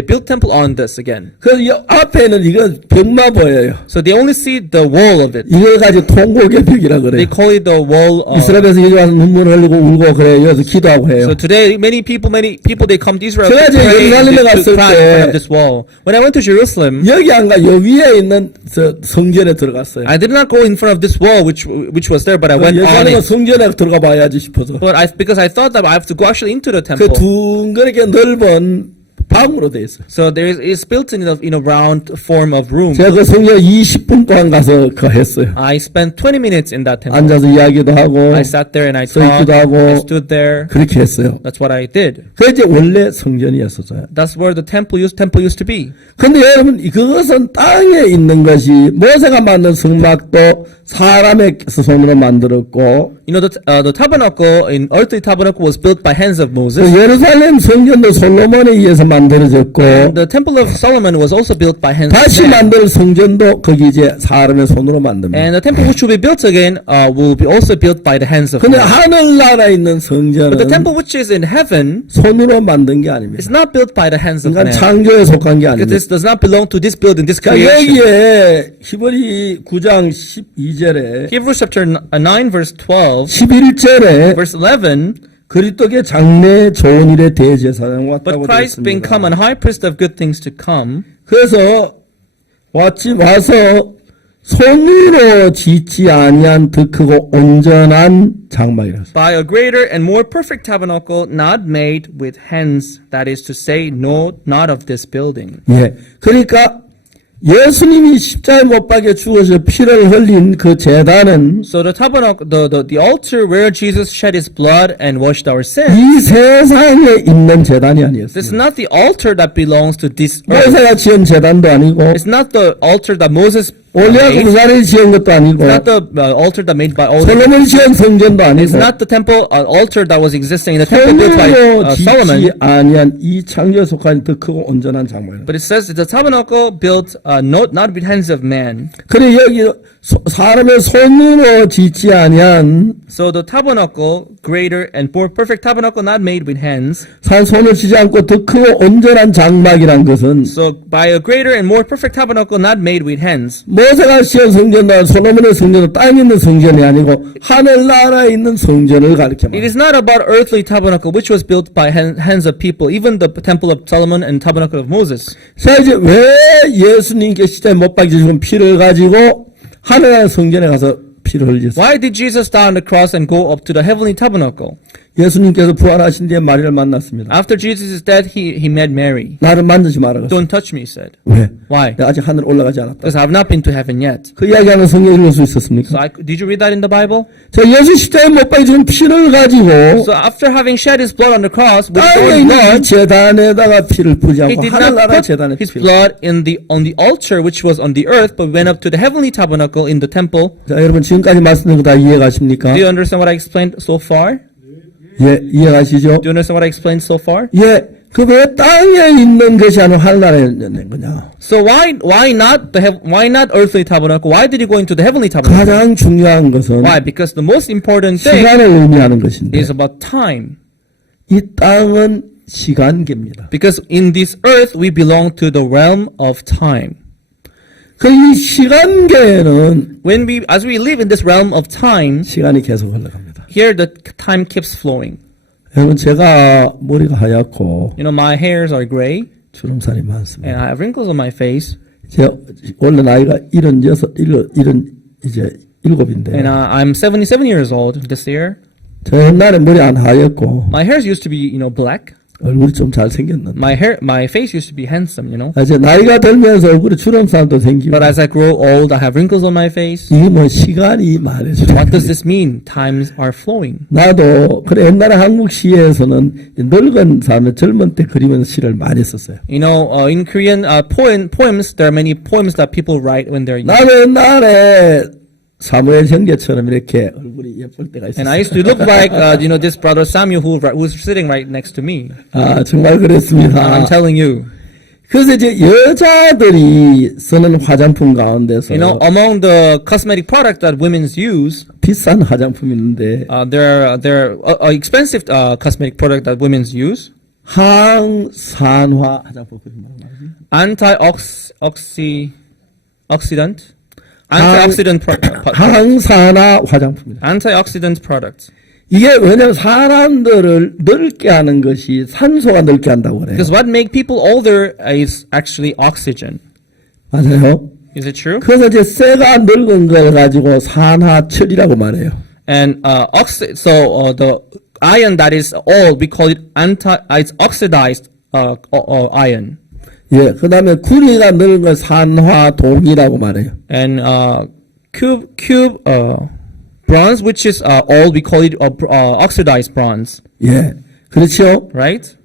built temple on this again. 그래서 이 앞에는 이거 벽만 보여요. So they only see the wall of it. 이걸 가지고 통곡의 벽이라 그래요. They call it the wall. 이스라엘에서 여기 와서 눈물 흘리고 울고 그래요. 여기서 기도하고 해요. So today, many people they come to Israel to 제가 이제 pray and 예루살렘에 to 갔을 cry in front of 때 this wall. When I went to Jerusalem, 여기 안 가, 여 위에 있는 저 성전에 들어갔어요. I did not go in front of this wall which was there, but I went on 예루살렘 it. 성전에 들어가 봐야지 싶어서. But because I thought that I have to go actually into the 그 temple. 둥그렇게 넓은 방으로 돼 있어요. So it's built in a round form of room. 제가 그 성전 20분 동안 가서 그 했어요. I spent 20 minutes in that temple. 앉아서 이야기도 하고 I sat there and I 서 talked. 있기도 하고 I stood there. 그렇게 했어요. That's what I did. 그 이제 원래 성전이었어요. That's where the temple used to be. 근데 여러분 그것은 땅에 있는 것이 모세가 만든 성막도 사람의 손으로 만들었고 You know, the tabernacle, in earthly tabernacle, was built by hands of 그 Moses. 예루살렘 성전도 솔로몬에 의해서 만들어졌고 And the temple of Solomon was also built by hands of 다시 man. 만들 성전도 거기 이제 사람의 손으로 만듭니다. And the temple which will be built again will be also built by the hands of 근데 man. 하늘나라에 있는 But the 성전은 temple which is in heaven 손으로 만든 게 아닙니다. is not built by the hands of 인간 man. 창조에 속한 게 Because 아닙니다. this does not belong to this building, this 자, creation. 여기에 히브리 9장 12절에 Hebrews chapter 9 verse 12, 11절에 verse 11, 그리스도의 장래 좋은 일에 대제사장 but 왔다고 Christ being come 되었습니다. an high priest of good things to come, 그래서 와서 손으로 짓지 아니한 더 크고 온전한 장막이라서. by a greater and more perfect tabernacle not made with hands, that is to say, no, not of this building. 예. 그러니까 예수님이 십자가에 못 박혀 죽어서 피를 흘린 그 제단은 So the tabernacle, the altar where Jesus shed his blood and washed our sins, 이 세상에 있는 제단이 this is 아니었어요. not the altar that belongs to this earth. 모세가 지은 제단도 아니고 It's not the altar that Moses 올리아 made. 구사를 지은 것도 아니고 It's not the altar that made by all. 솔로몬이 지은 성전도 It's 아니고 not the temple altar that was existing in the temple built by 손으로 Solomon. 짓지 아니한 이 창조에 속한 더 크고 온전한 장막이다. But it says it's a tabernacle built not with hands of man. 그래 여기 사람의 손으로 짓지 아니한 So the tabernacle, greater and more perfect tabernacle, not made with hands. 산 손을 지지 않고 더 크고 온전한 장막이란 것은 So by a greater and more perfect tabernacle, not made with hands. 모세가 지은 성전도 솔로몬의 성전도 땅에 있는 성전이 아니고 하늘나라에 있는 성전을 가리켜 It 말합니다. is not about earthly tabernacle, which was built by hands of people, even the temple of Solomon and tabernacle of Moses. 자 이제 왜 예수님께 십자가에 못 박혀 죽은 피를 가지고 하늘나라 성전에 가서 피를 흘렸어요? Why did Jesus die on the cross and go up to the heavenly tabernacle? 예수님께서 부활하신 뒤에 마리아를 만났습니다. After Jesus' death, he met Mary. 나를 만지지 말아라. Don't touch me, he said. 왜? Why? 내가 아직 하늘 올라가지 않았다. Because I have not been to heaven yet. 그 이야기하는 성경 읽을 수 So 있었습니까? did you read that in the Bible? 자, 예수 십자가에 못 박혀 죽은 피를 가지고 So after having shed his blood on the cross with his 땅에 own 있는 이 blood, 제단에다가 피를 뿌리지 he 않고 did not 하늘나라 put 제단에 his 피를. blood on the altar which was on the earth, but went up to the heavenly tabernacle in the temple. 자, 여러분 지금까지 말씀드린 거 다 이해가십니까? Do you understand what I explained so far? 예, 이해가시죠? Do you understand what I explained so far? 예, 그 왜 땅에 있는 것이 아니라 하늘나라에 있는 거냐? So why not earthly tabernacle? Why did he go into the heavenly tabernacle? 가장 중요한 것은 Why? Because the most important thing 시간을 의미하는 것인데 is about time. 이 땅은 시간계입니다. Because in this earth we belong to the realm of time. 그 이 시간계에는 As we live in this realm of time, 시간이 계속 흘러갑니다. here the time keeps flowing. 여러분 제가 머리가 하얗고 You know, my hairs are gray 주름살이 and 많습니다. I have wrinkles on my face. 제 원래 나이가 76, 이제 77인데 And I'm 77 years old this year. 저 옛날에 머리 안 하였고 My hair used to be, black. 얼굴이 좀 잘생겼는데 My face used to be handsome, 이제 나이가 들면서 얼굴에 주름살도 생기고 But as I grow old, I have wrinkles on my face. 이게 뭐 시간이 말해줘. What does this mean? Times are flowing. 나도 그래 옛날에 한국 시에서는 늙은 사람을 젊은 때 그리면서 시를 많이 썼어요. In Korean poems, there are many poems that people write when they're young. 나도 옛날에 사무엘 형제처럼 이렇게 얼굴이 예쁠 때가 And I 있었어요. used to look like, this brother Samuel who's sitting right next to me. 아 정말 그랬습니다. I'm telling you. 그래서 이제 여자들이 쓰는 화장품 가운데서 Among the cosmetic products that women use, 비싼 화장품이 있는데 there are expensive cosmetic products that women use. 항산화 화장품 그런 말 말이지. 항산화 화장품이다. Antioxidant products. 이게 왜냐면 사람들을 늙게 하는 것이 산소가 늙게 한다고 그래요. Because what make people older is actually oxygen. 맞아요. Is it true? 그래서 이제 쇠가 늙은 걸 가지고 산화철이라고 말해요. And the iron that is old, we call it it's oxidized iron. 예, 그 다음에 구리가 늙은 걸 산화동이라고 말해요. And cube bronze, which is old, we call it oxidized bronze. 예, 그렇죠. Right?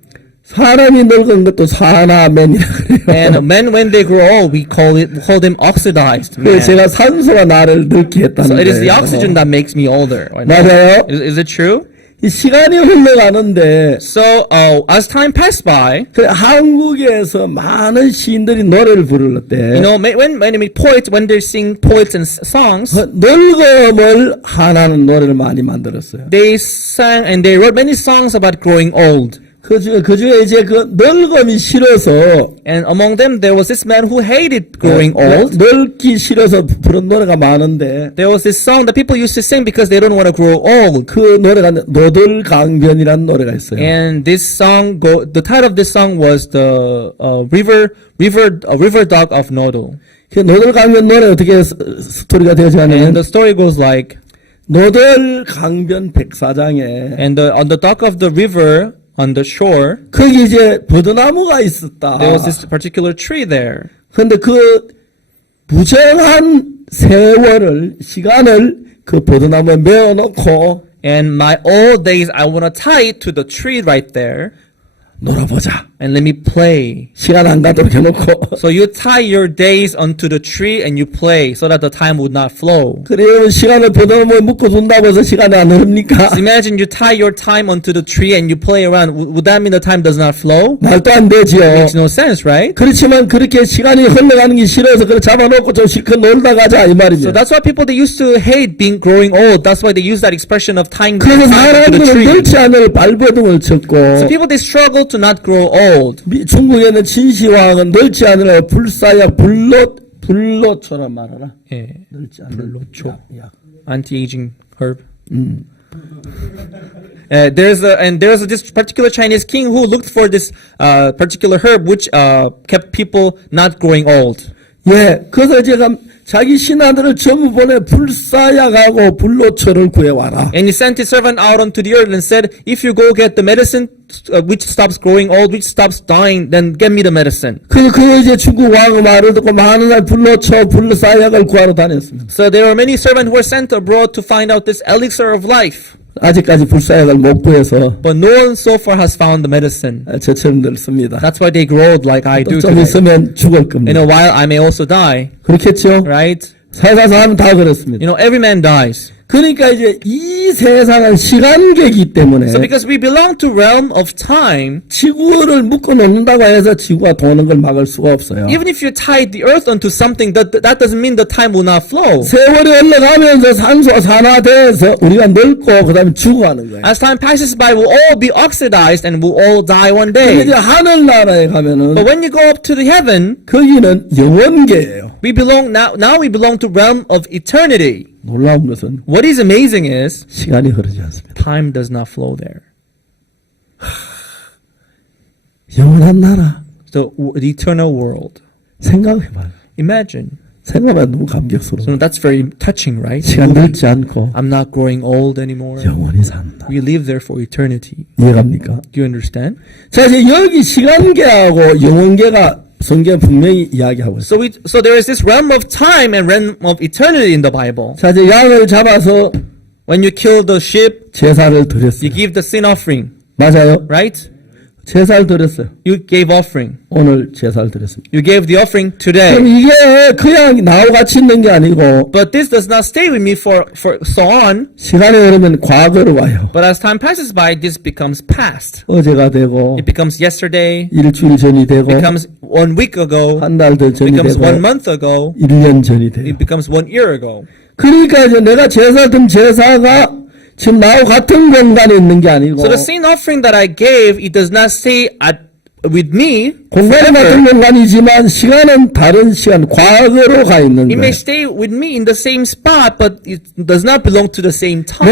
사람이 늙은 것도 산화맨이라 그래요. And men, when they grow old, we call them oxidized men. 그래서 제가 산소가 나를 늙게 했다는 So it is the 거예요. oxygen that makes me older. 맞아요. Is it true? 이 시간이 흘러가는데 So as time passed by, 한국에서 많은 시인들이 노래를 부를 때 when poets, when they sing poets and songs, 늙음을 하나는 노래를 많이 만들었어요. they sang and they wrote many songs about growing old. 그 중에 이제 그 늙음이 싫어서 And among them, there was this man who hated growing old. 늙기 싫어서 부른 노래가 많은데 There was this song that people used to sing because they don't want to grow old. 그 노래가 노들강변이라는 노래가 있어요. And this song, the title of this song was the river dog of Nodo. 그 노들강변 노래 어떻게 스토리가 되지 And 않냐면 the story goes like, 노들강변 백사장에 and on the dock of the river, on the shore, 거기 이제 버드나무가 있었다. there was this particular tree there. 근데 그 부정한 시간을 그 버드나무에 메어놓고 And my old days, I want to tie it to the tree right there. 놀아보자. And let me play. 시간 안 가도록 해놓고. So you tie your days onto the tree and you play so that the time would not flow. 그래요. 시간을 버드나무에 묶어 둔다고 해서 시간이 안 흐릅니까? So imagine you tie your time onto the tree and you play around. Would that mean the time does not flow? 말도 안 되지요. Makes no sense, right? 그렇지만 그렇게 시간이 흘러가는 게 싫어서 그걸 잡아놓고 좀 실컷 놀다 가자 이 So 말이죠. that's why people they used to hate growing old. That's why they use that expression of tying 그래서 the time to the 사람들은 tree. 늙지 않을 발버둥을 쳤고 So people they struggle to not grow old. 중국에는 진시황은 늙지 않으라 불사야 불로처럼 말하라. 예, 늙지 않을 불로초. 약. anti-aging herb. There's this particular Chinese king who looked for this particular herb which kept people not growing old. 예, 그래서 제가 자기 신하들을 전부 보내 불사약하고 불로초를 구해와라. And he sent his servant out onto the earth and said, if you go get the medicine which stops growing old, which stops dying, then get me the medicine. 그거 이제 중국 왕의 말을 듣고 많은 날 불로초, 불사약을 구하러 다녔습니다. So there were many servants who were sent abroad to find out this elixir of life. 아직까지 불사약을 못 구해서 But no one so far has found the medicine. 저처럼 늙습니다. That's why they grow old like I do 좀 today. 있으면 죽을 In 겁니다. a while, I may also die, 그렇겠죠? right? 세상 사람 다 그렇습니다. Every man dies. 그러니까 이제 이 세상은 시간계이기 때문에 So because we belong to realm of time, 지구를 묶어 놓는다고 해서 지구가 도는 걸 막을 수가 없어요. even if you tie the earth onto something, that doesn't mean the time will not flow. 세월이 흘러가면서 산소가 산화돼서 우리가 늙고 그다음에 죽어가는 거예요. As time passes by, we'll all be oxidized and we'll all die one 근데 day. 이제 하늘나라에 가면은 But when you go up to the heaven, 거기는 영원계예요. we belong now we belong to realm of eternity. 놀라운 것은 What is amazing is 시간이 흐르지 않습니다. time does not flow there. 영원한 나라 So the eternal world. 생각해봐요. Imagine 생각하면 너무 감격스러워. So that's very touching, right? 시간 늙지 않고 I'm not growing old anymore. 영원히 산다. We live there for eternity. 이해갑니까? Do you understand? 자, 이제 여기 시간계하고 영혼계가 성경 분명히 이야기하고 있어요. So there is this realm of time and realm of eternity in the Bible. 자, 이제 양을 잡아서 When you kill the sheep, 제사를 you 드렸어요. give the sin offering, 맞아요? right? 제사를 드렸어요. You gave offering. 오늘 제사를 드렸습니다. You gave the offering 그럼 today. 이게 그냥 나하고 같이 있는 게 아니고 But this does not stay with me for so on. 시간이 흐르면 과거로 와요. But as time passes by, this becomes past. 어제가 되고 It becomes yesterday. 일주일 전이 되고 Becomes 1 week ago. 한 달 전이 Becomes 되고 1 month ago. 1년 전이 돼요. It becomes 1 year ago. 그러니까 이제 내가 제사 든 제사가 지금 나하고 같은 공간에 있는 게 아니고 So the sin offering that I gave, it does not stay with me 공간은 같은 forever. 공간이지만 시간은 다른 시간 과거로 가 있는 It 거예요. may stay with me in the same spot, but it does not belong to the same time.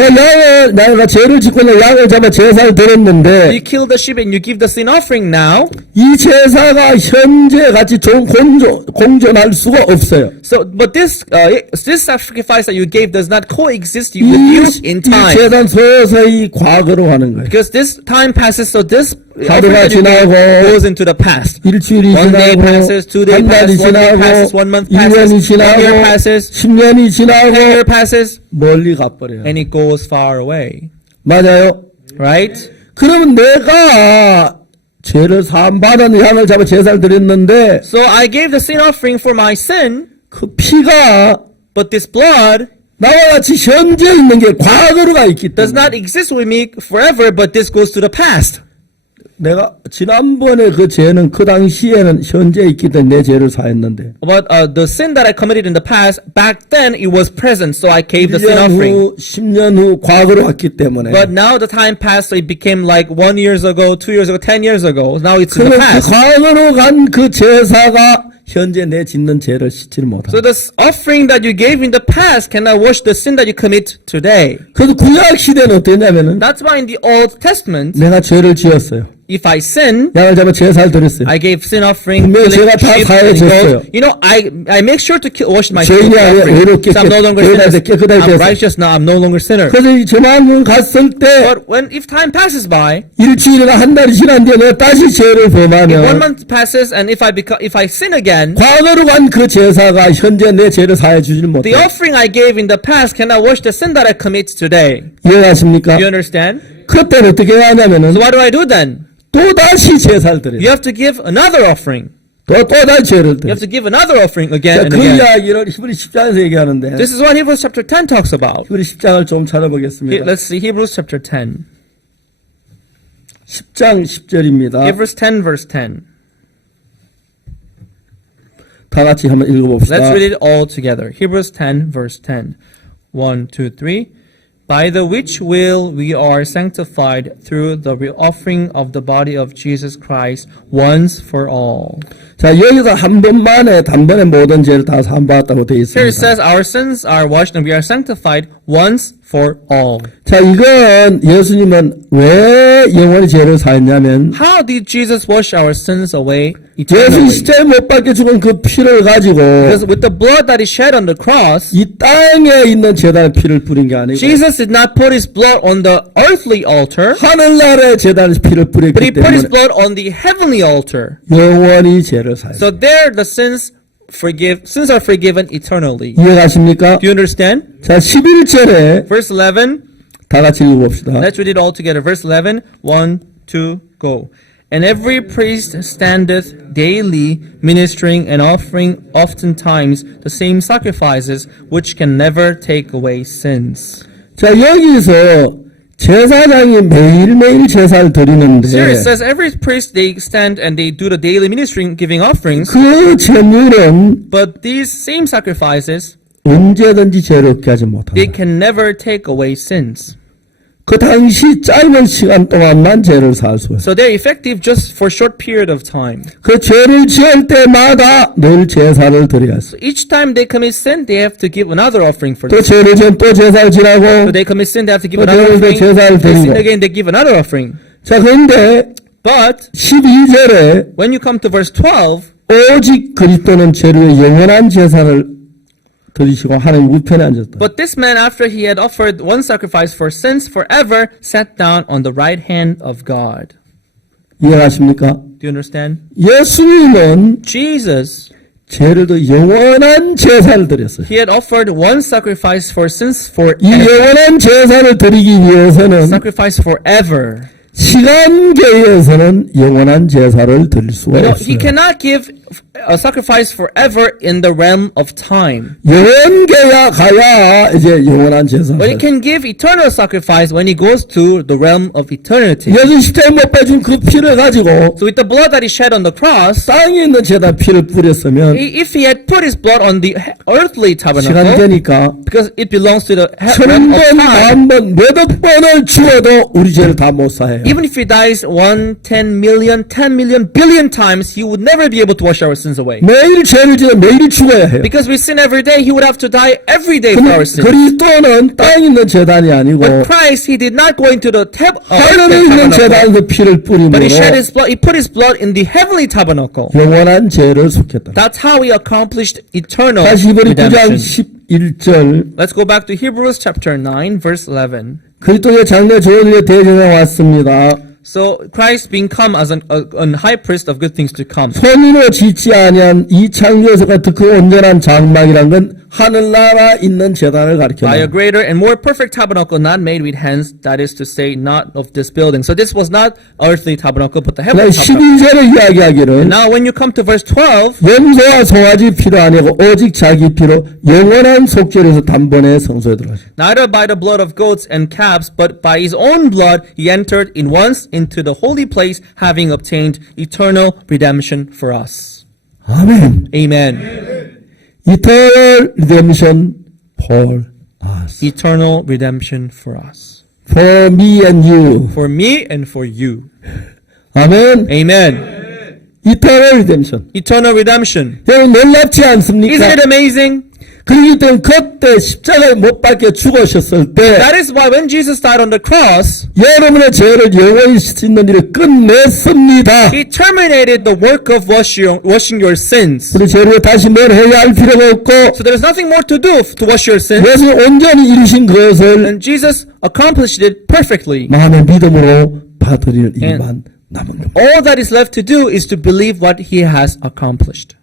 내가 죄를 짓고 내 양을 잡아 제사를 드렸는데 You kill the sheep and you give the sin offering now. 이 제사가 현재 같이 공존할 수가 없어요. So, but this sacrifice that you gave does not coexist with you in 이 time, 제사는 서서히 과거로 가는 거예요. because this time passes. So this 하루가 offering that you gave 지나고 goes into the past. 일주일이 One day 지나고 passes, 2 days 한 달이 passes, 1 day 지나고 passes, 1 month passes, 1년이 1 지나고 year passes, 10년이 10 지나고 year passes, 멀리 가버려요. and it goes far away. 맞아요. Right? 그러면 내가 죄를 사함 받은 양을 잡아 제사를 드렸는데 So I gave the sin offering for my sin, 그 피가 but this blood 나와 같이 현재 있는 게 과거로 가 있기 does 때문에 not exist with me forever, but this goes to the past. 내가 지난번에 그 죄는 그 당시에는 현재 있기 때문에 내 죄를 사했는데 But the sin that I committed in the past, back then it was present, so I gave the sin 1년 offering. 후 10년 후 과거로 갔기 때문에 But now the time passed, so it became like 1 year ago, 2 years ago, 10 years ago. Now it's in the 그러면 그 past. 과거로 간 그 제사가 현재 내 짓는 죄를 씻지를 못하고 So the offering that you gave in the past cannot wash the sin that you commit today. 그래서 구약 시대는 어땠냐면은 That's why in the Old Testament, 내가 죄를 지었어요. if I sin, 양을 잡아 제사를 드렸어요. I gave sin offering, 분명히 killing 제가 다 sheep, 사해졌어요. goats. You know, I make sure to wash my 죄인이 sin 아니라 offering. 의롭게 So I'm no longer 죄인한테 sinner. 깨끗하게 I'm 됐어요. righteous now. I'm no longer sinner. 그래서 이 저만군 갔을 때 But if time passes by, 일주일이나 한 달이 지난 뒤에 내가 다시 죄를 1 범하면 month passes, and if I sin again, 과거로 간 그 제사가 현재 내 죄를 사해 주질 the 못해요. offering I gave in the past cannot wash the sin that I commit today. 이해가십니까? Do you understand? 그때는 어떻게 해야 하냐면은 So what do I do then? 또 다시 제사를 드려요. You have to give another offering. 또 다시 죄를 You 드려요. have to give another offering again 자, and 그 again. 이야기를 히브리 10장에서 얘기하는데 This is what Hebrews chapter 10 talks about. 히브리 10장을 좀 찾아보겠습니다. Let's see Hebrews chapter 10. 10장 10절입니다. Hebrews 10 verse 10. 다 같이 한번 읽어봅시다. Let's read it all together. Hebrews 10 verse 10. 1, 2, 3. By the which will we are sanctified through the offering of the body of Jesus Christ once for all. 자, 여기서 한 번만에 단번에 모든 죄를 다 사함받았다고 되어 Here 있습니다. it says our sins are washed and we are sanctified once for all. 자, 이건 예수님은 왜 영원히 죄를 사했냐면 How did Jesus wash our sins away 예수 eternally? 십자가에 못 박혀 죽은 그 피를 가지고 Because with the blood that he shed on the cross, 이 땅에 있는 제단에 피를 뿌린 게 아니고 Jesus did not put his blood on the earthly altar, 하늘나라의 제단에 피를 but he 뿌렸기 put his 때문에 blood on the heavenly altar. 영원히 죄를 사했어요. So there the sins are forgiven eternally. 이해가십니까? Do you understand? 자, 11절에 Verse 11, 다 같이 읽어봅시다. let's read it all together. Verse 11, 1, 2, go. And every priest standeth daily ministering and offering oftentimes the same sacrifices which can never take away sins. 자, 여기서 제사장이 매일매일 제사를 드리는데 Here it says every priest they stand and they do the daily ministering, giving offerings, 그 제물은 but these same sacrifices 언제든지 죄를 없게 하지 못한다. they can never take away sins. 그 당시 짧은 시간 동안만 죄를 살 수 있어요. So they're effective just for a short period of time. 그 죄를 지을 때마다 늘 제사를 드려야 했어요. Each time they commit sin, they have to give another offering for 또 this. 죄를 지으면 또 제사를 So 지라고. they commit sin, they have to give 또 another 죄를 offering. 제사를 They sin 드리고. again, they give another offering. 자, 그런데 But 12절에 when you come to verse 12, 오직 그리스도는 죄를 영원한 제사를 들이시고 하나님 우편에 앉았다. But this man, after he had offered one sacrifice for sins forever, sat down on the right hand of God. 이해하십니까? Do you understand? 예수님은 Jesus, 죄를 더 영원한 제사를 드렸어요. he had offered one sacrifice for sins 이 forever. 영원한 제사를 드리기 위해서는 Sacrifice forever. 시간계에서는 영원한 제사를 드릴 수가 He 없어요. cannot give a sacrifice forever in the realm of time. 영원계야 가야 이제 영원한 제사를. But he can give eternal sacrifice when he goes to the realm of eternity. 예수 십자가에 못 박힌 그 피를 가지고 So with the blood that he shed on the cross, 땅에 있는 제사 피를 뿌렸으면 if he had put his blood on the earthly 시간 tabernacle, 되니까 because it belongs to the realm of 천번 time, 만번 몇억 번을 죽어도 우리 죄를 다 못 사해요. even if he dies 1, 10 million, 10 million, billion times, he would never be able to wash our sins away. 매일 죄를 지어 매일 죽어야 해요. Because we sin every day, he would have to die every day for 근데 our sins. 그리스도는 땅에 있는 제단이 아니고 But Christ, he did not go into the 하늘에 있는 tabernacle, 제단에서 피를 뿌림으로 but he shed his blood. He put his blood in the heavenly tabernacle. 영원한 죄를 속했다. That's how he accomplished eternal 다시 이번에 9장 redemption. 11절 Let's go back to Hebrews chapter 9, verse 11. 그리스도의 장래 좋은 일에 대전에 왔습니다. So Christ being come as an high priest of good things to come. 손으로 짓지 아니한 이 창조에서 같은 그 온전한 장막이란 건 하늘나라 있는 제단을 가리켜 By a greater and more perfect tabernacle not made with hands, that is to say, not of this building. So this was not earthly tabernacle, but the heavenly 그다음 tabernacle. 12절에 이야기하기를 Now when you come to verse 12, 염소와 송아지 피로 아니고 오직 자기 피로 영원한 속죄에서 단번에 성소에 들어가죠. neither by the blood of goats and calves, but by his own blood he entered in once into the holy place, having obtained eternal redemption for us. 아멘. Amen. Eternal redemption for us. Eternal redemption for us. For me and you. For me and for you. 아멘. Amen. Eternal redemption. Eternal redemption. 여러분 놀랍지 않습니까? Isn't it amazing? 그렇기 때문에 그때 십자가에 못 박혀 죽으셨을 때 That is why when Jesus died on the cross, 여러분의 죄를 영원히 씻는 일을 끝냈습니다. he terminated the work of washing your sins. 우리 죄를 다시 뭘 해야 할 필요가 없고 So there is nothing more to do to wash your sins. 예수 온전히 이루신 것을 And Jesus accomplished it perfectly. 마음의 믿음으로 받으릴 일만 남은 겁니다. All that is left to do is to believe what he has accomplished.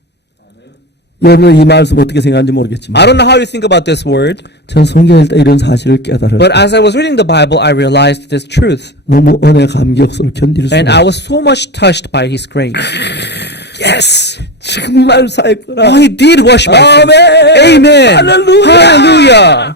여러분 이 말씀 어떻게 생각하는지 I 모르겠지만 don't know how you think about this word, 전 성경에 일단 이런 사실을 깨달아 but as I was reading the Bible, I realized this truth. 너무 은혜 감격스러워 견딜 수가 And I 없어요. was so much touched by his grace. Yes! 정말 사했구나. Oh, he did wash my sins. 아멘! Amen. 할렐루야! Hallelujah.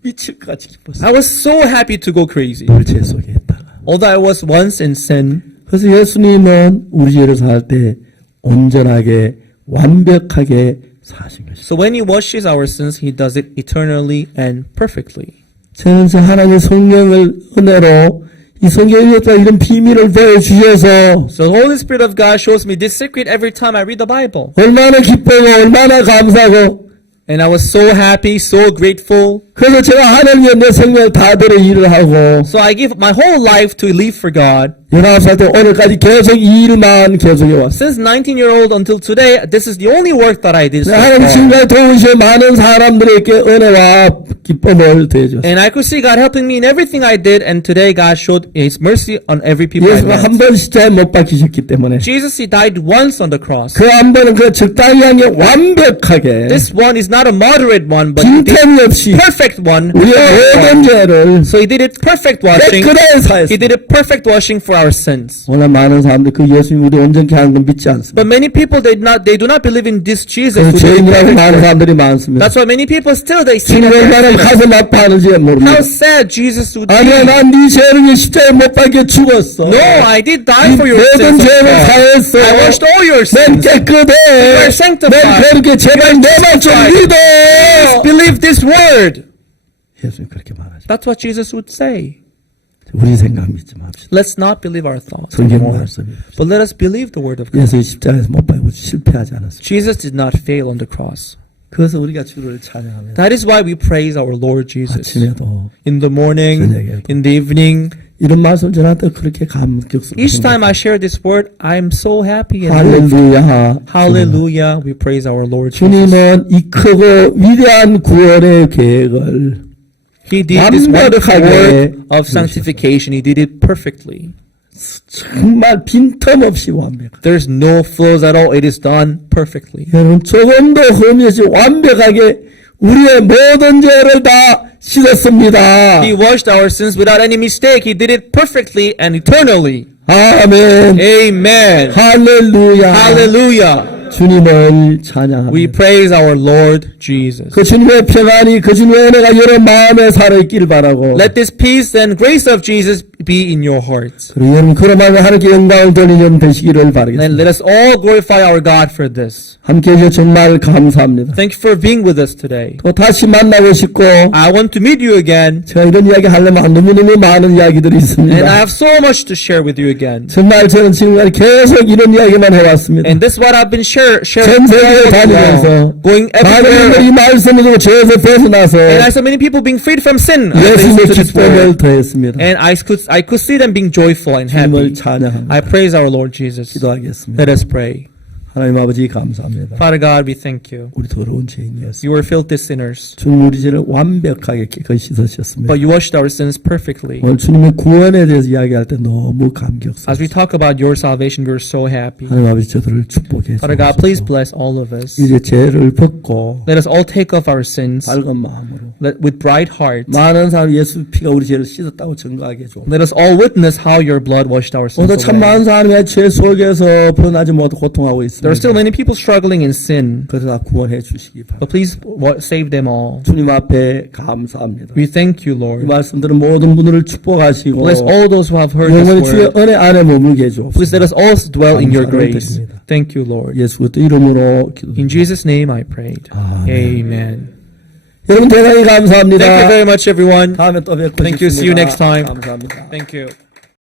미칠 것 같이 기뻤어요. I was so happy to go crazy. 죄 속에 있다가. Although I was once in sin, 그래서 예수님은 우리 죄를 사할 때 온전하게 완벽하게 사신 것이죠. so when he washes our sins, he does it eternally and perfectly. 저는 하나님의 성령을 은혜로 이 성경에 이런 비밀을 보여주셔서 So the Holy Spirit of God shows me this secret every time I read the Bible. 얼마나 기쁘고 얼마나 감사하고 And I was so happy, so grateful. 그래서 제가 하나님의 내 생명을 다 들여 일을 하고 So I give my whole life to live for God. 19살 때 오늘까지 계속 이 일만 계속해 왔어요. Since 19-year-old until today, this is the only work that I did so 하나님 far. 지금까지 도우시어 많은 사람들에게 은혜와 기쁨을 더해줬어요. And I could see God helping me in everything I did, and today God showed His mercy on every people I 예수가 한 met. 번 십자가에 못 박히셨기 때문에 Jesus, He died once on the cross. 그 한 번은 그 적당히 한 게 완벽하게 This one is not a moderate one, but He did 빈틈이 없이 perfect one. 우리의 모든 죄를 So He did it perfect washing. 깨끗하게 He 사했어요. did it perfect washing for our sins. 오늘 많은 사람들 그 예수님 우리 온전케 하는 건 믿지 않습니다. But many people they do not believe in this Jesus. 그래서 Who did it 죄인이라고 perfect 많은 work. 사람들이 많습니다. That's why many people still they see 지금 that they're 얼마나 sinners. 가슴 아파하는지 모릅니다. How sad Jesus would 아니야 be. 난 네 죄를 위해 십자가에 못 박혀 죽었어. No, I did die 이 for your 모든 sins. 죄를 사했어. I washed all your 난 sins. 깨끗해. are sanctified. 난 그렇게 제발 내만 좀 믿어. Believe this word. 예수님 그렇게 말하죠. That's what Jesus would say. 우리 생각 믿지 맙시다. Let's not believe our thoughts 성경 anymore, 말씀이. but let us believe the word of God. 예수님 십자가에서 못 박히고 실패하지 않았습니다. Jesus did not fail on the cross. 그래서 우리가 주를 찬양합니다. That is why we praise our Lord Jesus. 아침에도 In the morning, 저녁에도. in the evening, 이런 말씀 전할 때 그렇게 감격스럽습니다. Each time I share this word, I'm so happy and moved. 할렐루야. Hallelujah. We praise our Lord Jesus. 주님은 이 크고 위대한 구원의 계획을 He did this wonderful 완벽하게 work of sanctification. He did it perfectly. 정말 빈틈없이 완벽하게. There's no flaws at all. It is done perfectly. 여러분 조금도 흠이 없이 완벽하게 우리의 모든 죄를 다 씻었습니다. He washed our sins without any mistake. He did it perfectly and eternally. 아멘. Amen. 할렐루야. Hallelujah. 주님을 We 찬양합니다. praise our Lord Jesus. 그 주님의 평안이 그 주님의 은혜가 여러분 마음에 살아있기를 바라고 Let this peace and grace of Jesus be in your hearts. 그리고 여러분 그런 마음에 하나님께 영광을 돌리는 여러분 되시기를 And 바라겠습니다. let us all glorify our God for this. 함께해 주셔서 정말 감사합니다. Thank you for being with us today. 또 다시 만나고 싶고 I want to meet you again. 제가 이런 이야기 하려면 너무너무 많은 이야기들이 And I 있습니다. have so much to share with you again. 정말 저는 지금까지 계속 이런 이야기만 해왔습니다. And this is what I've been sharing 전 세계에 다니면서 going 많은 분들이 everywhere. 말씀을 듣고 죄에서 벗어나서 And I saw many people being freed from sin. as they 예수님의 listened to this 기쁨을 word. 더했습니다. And I could see them being joyful and 주님을 happy. 찬양합니다. I praise our Lord Jesus. 기도하겠습니다. Let us pray. 하나님 아버지 감사합니다. Father God, we thank you. 우리 더러운 죄인이었습니다. You were filthy sinners, 주님 우리 죄를 완벽하게 깨끗이 씻으셨습니다. but you washed our sins perfectly. 오늘 주님의 구원에 대해서 이야기할 때 너무 감격스럽습니다. As we talk about your salvation, we are so happy. 하나님 아버지 저들을 축복해 Father God, please 주옵소서. bless all of us. 이제 죄를 벗고 Let us all take off our sins 밝은 마음으로 with bright hearts. 많은 사람 예수 피가 우리 죄를 씻었다고 증거하게 해줘. Let us all witness how your blood washed our sins 오늘 참 away. 많은 사람이 죄 속에서 벗어나지 못하고 고통하고 There are still 있습니다. many people struggling in sin, 그러나 구원해 주시기 바랍니다. but please save them all. 주님 앞에 감사합니다. We thank you, 이 Lord. 말씀들은 모든 분들을 축복하시고 Bless all those who have heard this 영원히 주의 word. 은혜 안에 머물게 Please 해주옵소서. let us all dwell in your 감사를 grace. 드립니다. Thank you, Lord. 예수 그리스도 이름으로 In 기도드립니다. Jesus' name I prayed. 아멘. Amen. 여러분 대단히 감사합니다. Thank you very much, everyone. 다음에 또 뵙고 Thank you. See you 싶습니다. next time. 감사합니다. Thank you.